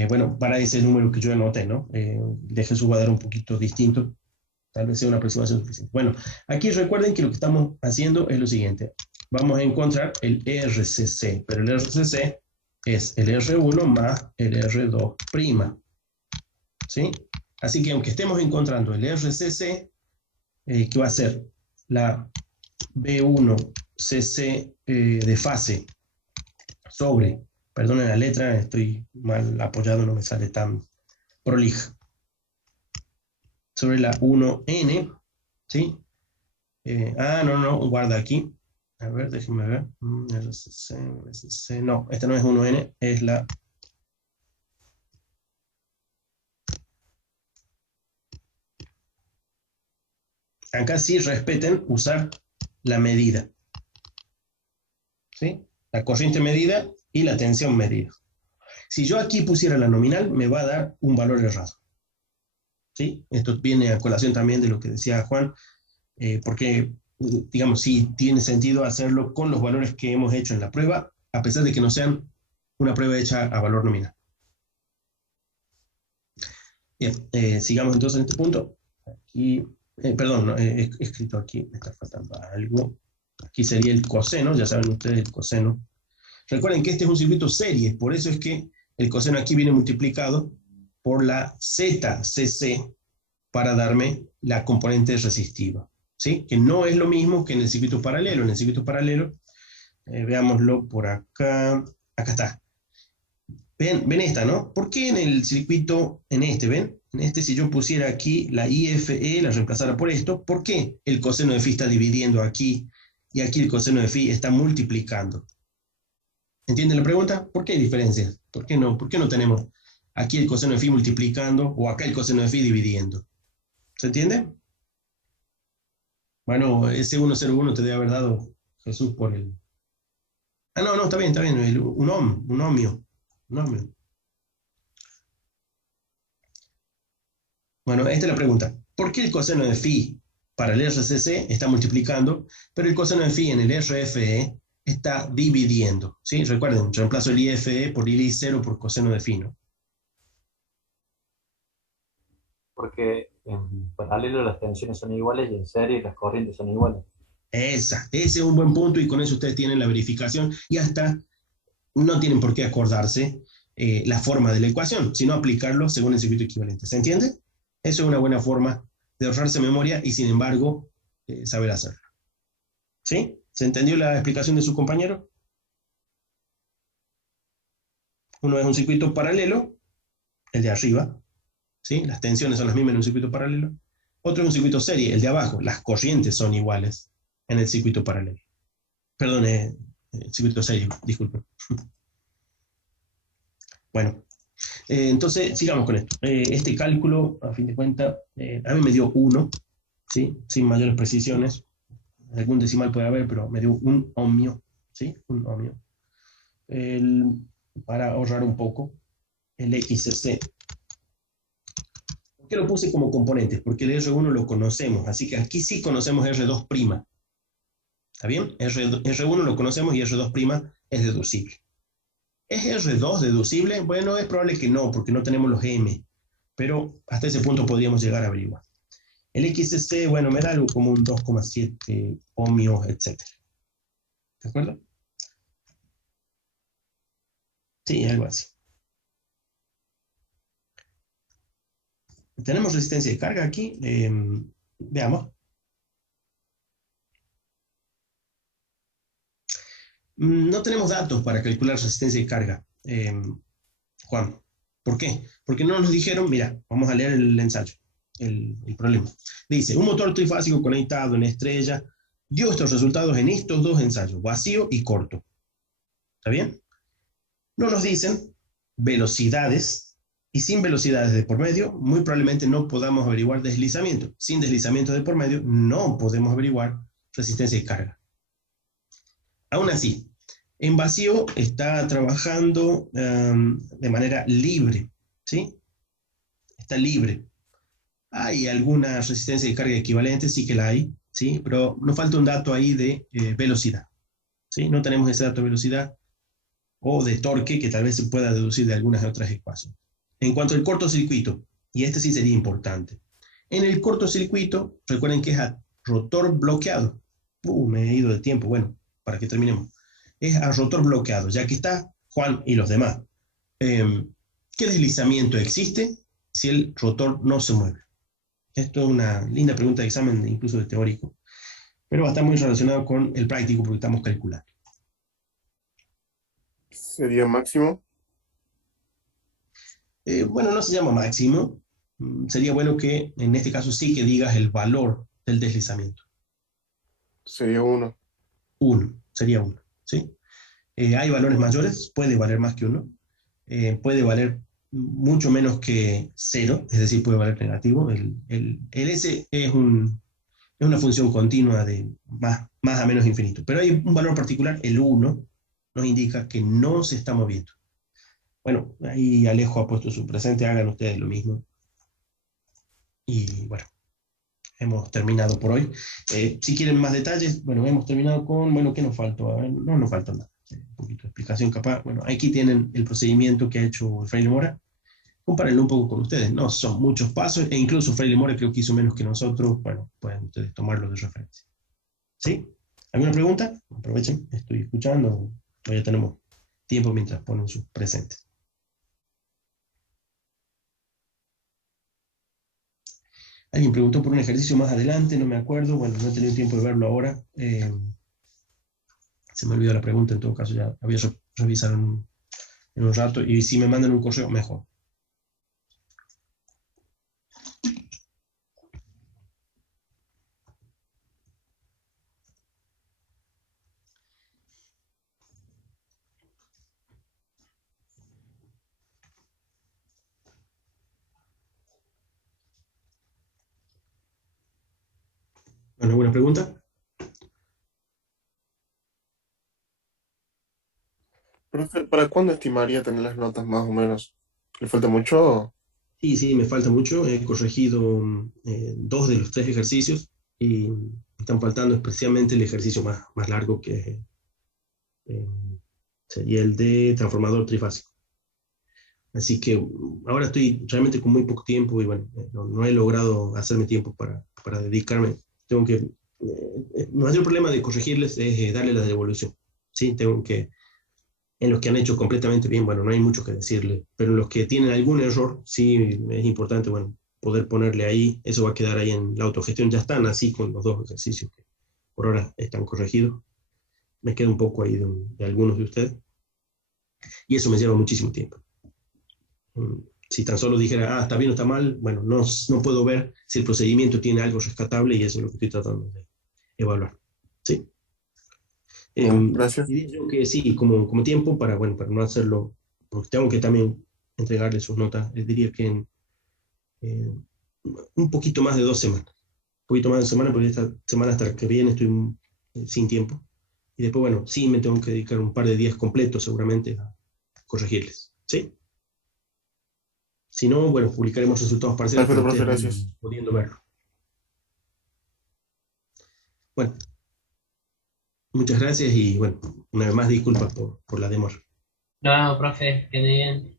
Bueno, para ese número que yo anoté, ¿no? De Jesús va a dar un poquito distinto. Tal vez sea una aproximación suficiente. Bueno, aquí recuerden que lo que estamos haciendo es lo siguiente. Vamos a encontrar el RCC, pero el RCC es el R1 más el R2'. ¿Sí? Así que aunque estemos encontrando el RCC, ¿qué va a ser? La B1CC de fase sobre, perdonen la letra, estoy mal apoyado, no me sale tan prolija, sobre la 1N, ¿sí? No, guarda aquí. A ver, déjenme ver. RCC, no, esta no es 1N, es la... Acá sí respeten usar la medida. ¿Sí? La corriente medida y la tensión medida. Si yo aquí pusiera la nominal, me va a dar un valor errado. ¿Sí? Esto viene a colación también de lo que decía Juan, porque, digamos, sí tiene sentido hacerlo con los valores que hemos hecho en la prueba, a pesar de que no sean una prueba hecha a valor nominal. Bien, sigamos entonces en este punto. Aquí, perdón, no, he escrito aquí, me está faltando algo. Aquí sería el coseno, ya saben ustedes el coseno. Recuerden que este es un circuito serie, por eso es que el coseno aquí viene multiplicado por la ZCC para darme la componente resistiva, ¿sí? Que no es lo mismo que en el circuito paralelo. En el circuito paralelo, veámoslo por acá, acá está. Ven esta, ¿no? ¿Por qué en el circuito, en este, ven? En este, si yo pusiera aquí la IFE, la reemplazara por esto, ¿por qué el coseno de phi está dividiendo aquí y aquí el coseno de phi está multiplicando? ¿Entienden la pregunta? ¿Por qué hay diferencias? ¿Por qué no tenemos aquí el coseno de phi multiplicando o acá el coseno de phi dividiendo? ¿Se entiende? Bueno, ese 101 te debe haber dado Jesús por el... Ah, no, está bien, un ohmio. Bueno, esta es la pregunta. ¿Por qué el coseno de phi para el RCC está multiplicando, pero el coseno de phi en el RFE está dividiendo? ¿Sí? Recuerden, reemplazo el IFE por el I0 por coseno de phi, ¿no? Porque en paralelo las tensiones son iguales y en serie las corrientes son iguales. Ese es un buen punto y con eso ustedes tienen la verificación y hasta no tienen por qué acordarse la forma de la ecuación, sino aplicarlo según el circuito equivalente. ¿Se entiende? Eso es una buena forma de ahorrarse memoria y sin embargo saber hacerlo. ¿Sí? ¿Se entendió la explicación de su compañero? Uno es un circuito paralelo, el de arriba, ¿sí? Las tensiones son las mismas en un circuito paralelo. Otro es un circuito serie, el de abajo, las corrientes son iguales en el circuito paralelo. Perdón, circuito serie, disculpen. Bueno, entonces sigamos con esto. Este cálculo, a fin de cuentas, a mí me dio 1, ¿sí? Sin mayores precisiones. Algún decimal puede haber, pero me dio un ohmio, ¿sí? Un ohmio. Para ahorrar un poco, el XC. ¿Por qué lo puse como componentes? Porque el R1 lo conocemos, así que aquí sí conocemos R2'. ¿Está bien? R1 lo conocemos y R2' es deducible. ¿Es R2 deducible? Bueno, es probable que no, porque no tenemos los M, pero hasta ese punto podríamos llegar a averiguar. El XC, bueno, me da algo como un 2,7 ohmios, etc. ¿De acuerdo? Sí, algo así. Tenemos resistencia de carga aquí. Veamos. No tenemos datos para calcular resistencia de carga, Juan. ¿Por qué? Porque no nos dijeron, mira, vamos a leer el ensayo, el problema. Dice, un motor trifásico conectado en estrella dio estos resultados en estos dos ensayos, vacío y corto. ¿Está bien? No nos dicen velocidades, y sin velocidades de por medio, muy probablemente no podamos averiguar deslizamiento. Sin deslizamiento de por medio, no podemos averiguar resistencia de carga. Aún así, en vacío está trabajando de manera libre, ¿sí? Está libre. Hay alguna resistencia de carga equivalente, sí que la hay, ¿sí? Pero nos falta un dato ahí de velocidad, ¿sí? No tenemos ese dato de velocidad o de torque que tal vez se pueda deducir de algunas otras ecuaciones. En cuanto al cortocircuito, y este sí sería importante. En el cortocircuito, recuerden que es a rotor bloqueado. Me he ido de tiempo, bueno, para que terminemos. Es a rotor bloqueado, ya que está Juan y los demás. ¿Qué deslizamiento existe si el rotor no se mueve? Esto es una linda pregunta de examen, incluso de teórico, pero va a estar muy relacionado con el práctico porque estamos calculando. Sería máximo. Bueno, no se llama máximo. Sería bueno que en este caso sí que digas el valor del deslizamiento. Sería 1. 1, sería 1, ¿sí? Hay valores mayores, puede valer más que 1. Puede valer mucho menos que 0, es decir, puede valer negativo. El S es una función continua de más a menos infinito. Pero hay un valor particular, el 1, nos indica que no se está moviendo. Bueno, ahí Alejo ha puesto su presente, hagan ustedes lo mismo. Y bueno, hemos terminado por hoy. Si quieren más detalles, bueno, hemos terminado con, bueno, ¿qué nos faltó? A ver, no nos falta nada. Un poquito de explicación capaz. Bueno, aquí tienen el procedimiento que ha hecho Freire Mora. Compárenlo un poco con ustedes, no son muchos pasos, e incluso Freire Mora creo que hizo menos que nosotros. Bueno, pueden ustedes tomarlo de referencia. ¿Sí? ¿Alguna pregunta? Aprovechen, estoy escuchando, todavía tenemos tiempo mientras ponen sus presentes. Alguien preguntó por un ejercicio más adelante, no me acuerdo, bueno, no he tenido tiempo de verlo ahora. Se me olvidó la pregunta, en todo caso ya la voy a revisar en un rato, y si me mandan un correo, mejor. Bueno, ¿alguna pregunta? Profe, ¿para cuándo estimaría tener las notas más o menos? ¿Le falta mucho? Sí, me falta mucho. He corregido 2 de los 3 ejercicios y están faltando especialmente el ejercicio más largo que eh, sería el de transformador trifásico. Así que ahora estoy realmente con muy poco tiempo y bueno, no he logrado hacerme tiempo para dedicarme. Tengo que, el mayor problema de corregirles es darle la devolución. ¿Sí? Tengo que, en los que han hecho completamente bien, bueno, no hay mucho que decirle, pero en los que tienen algún error, sí es importante, bueno, poder ponerle ahí, eso va a quedar ahí en la autogestión, ya están así con los 2 ejercicios que por ahora están corregidos. Me queda un poco ahí de algunos de ustedes, y eso me lleva muchísimo tiempo. Si tan solo dijera, está bien o está mal, bueno, no puedo ver si el procedimiento tiene algo rescatable y eso es lo que estoy tratando de evaluar. ¿Sí? Gracias. Diría yo que sí, como tiempo para, bueno, para no hacerlo, porque tengo que también entregarle sus notas, les diría que en un poquito más de 2 semanas. Un poquito más de 2 semanas, porque esta semana hasta la que viene estoy sin tiempo. Y después, bueno, sí me tengo que dedicar un par de días completos seguramente a corregirles. ¿Sí? Si no, bueno, publicaremos resultados parciales para Perfecto, que profe, ustedes gracias. vayan pudiendo verlo. Bueno, muchas gracias y bueno, una vez más disculpas por la demora. No, profe, que bien.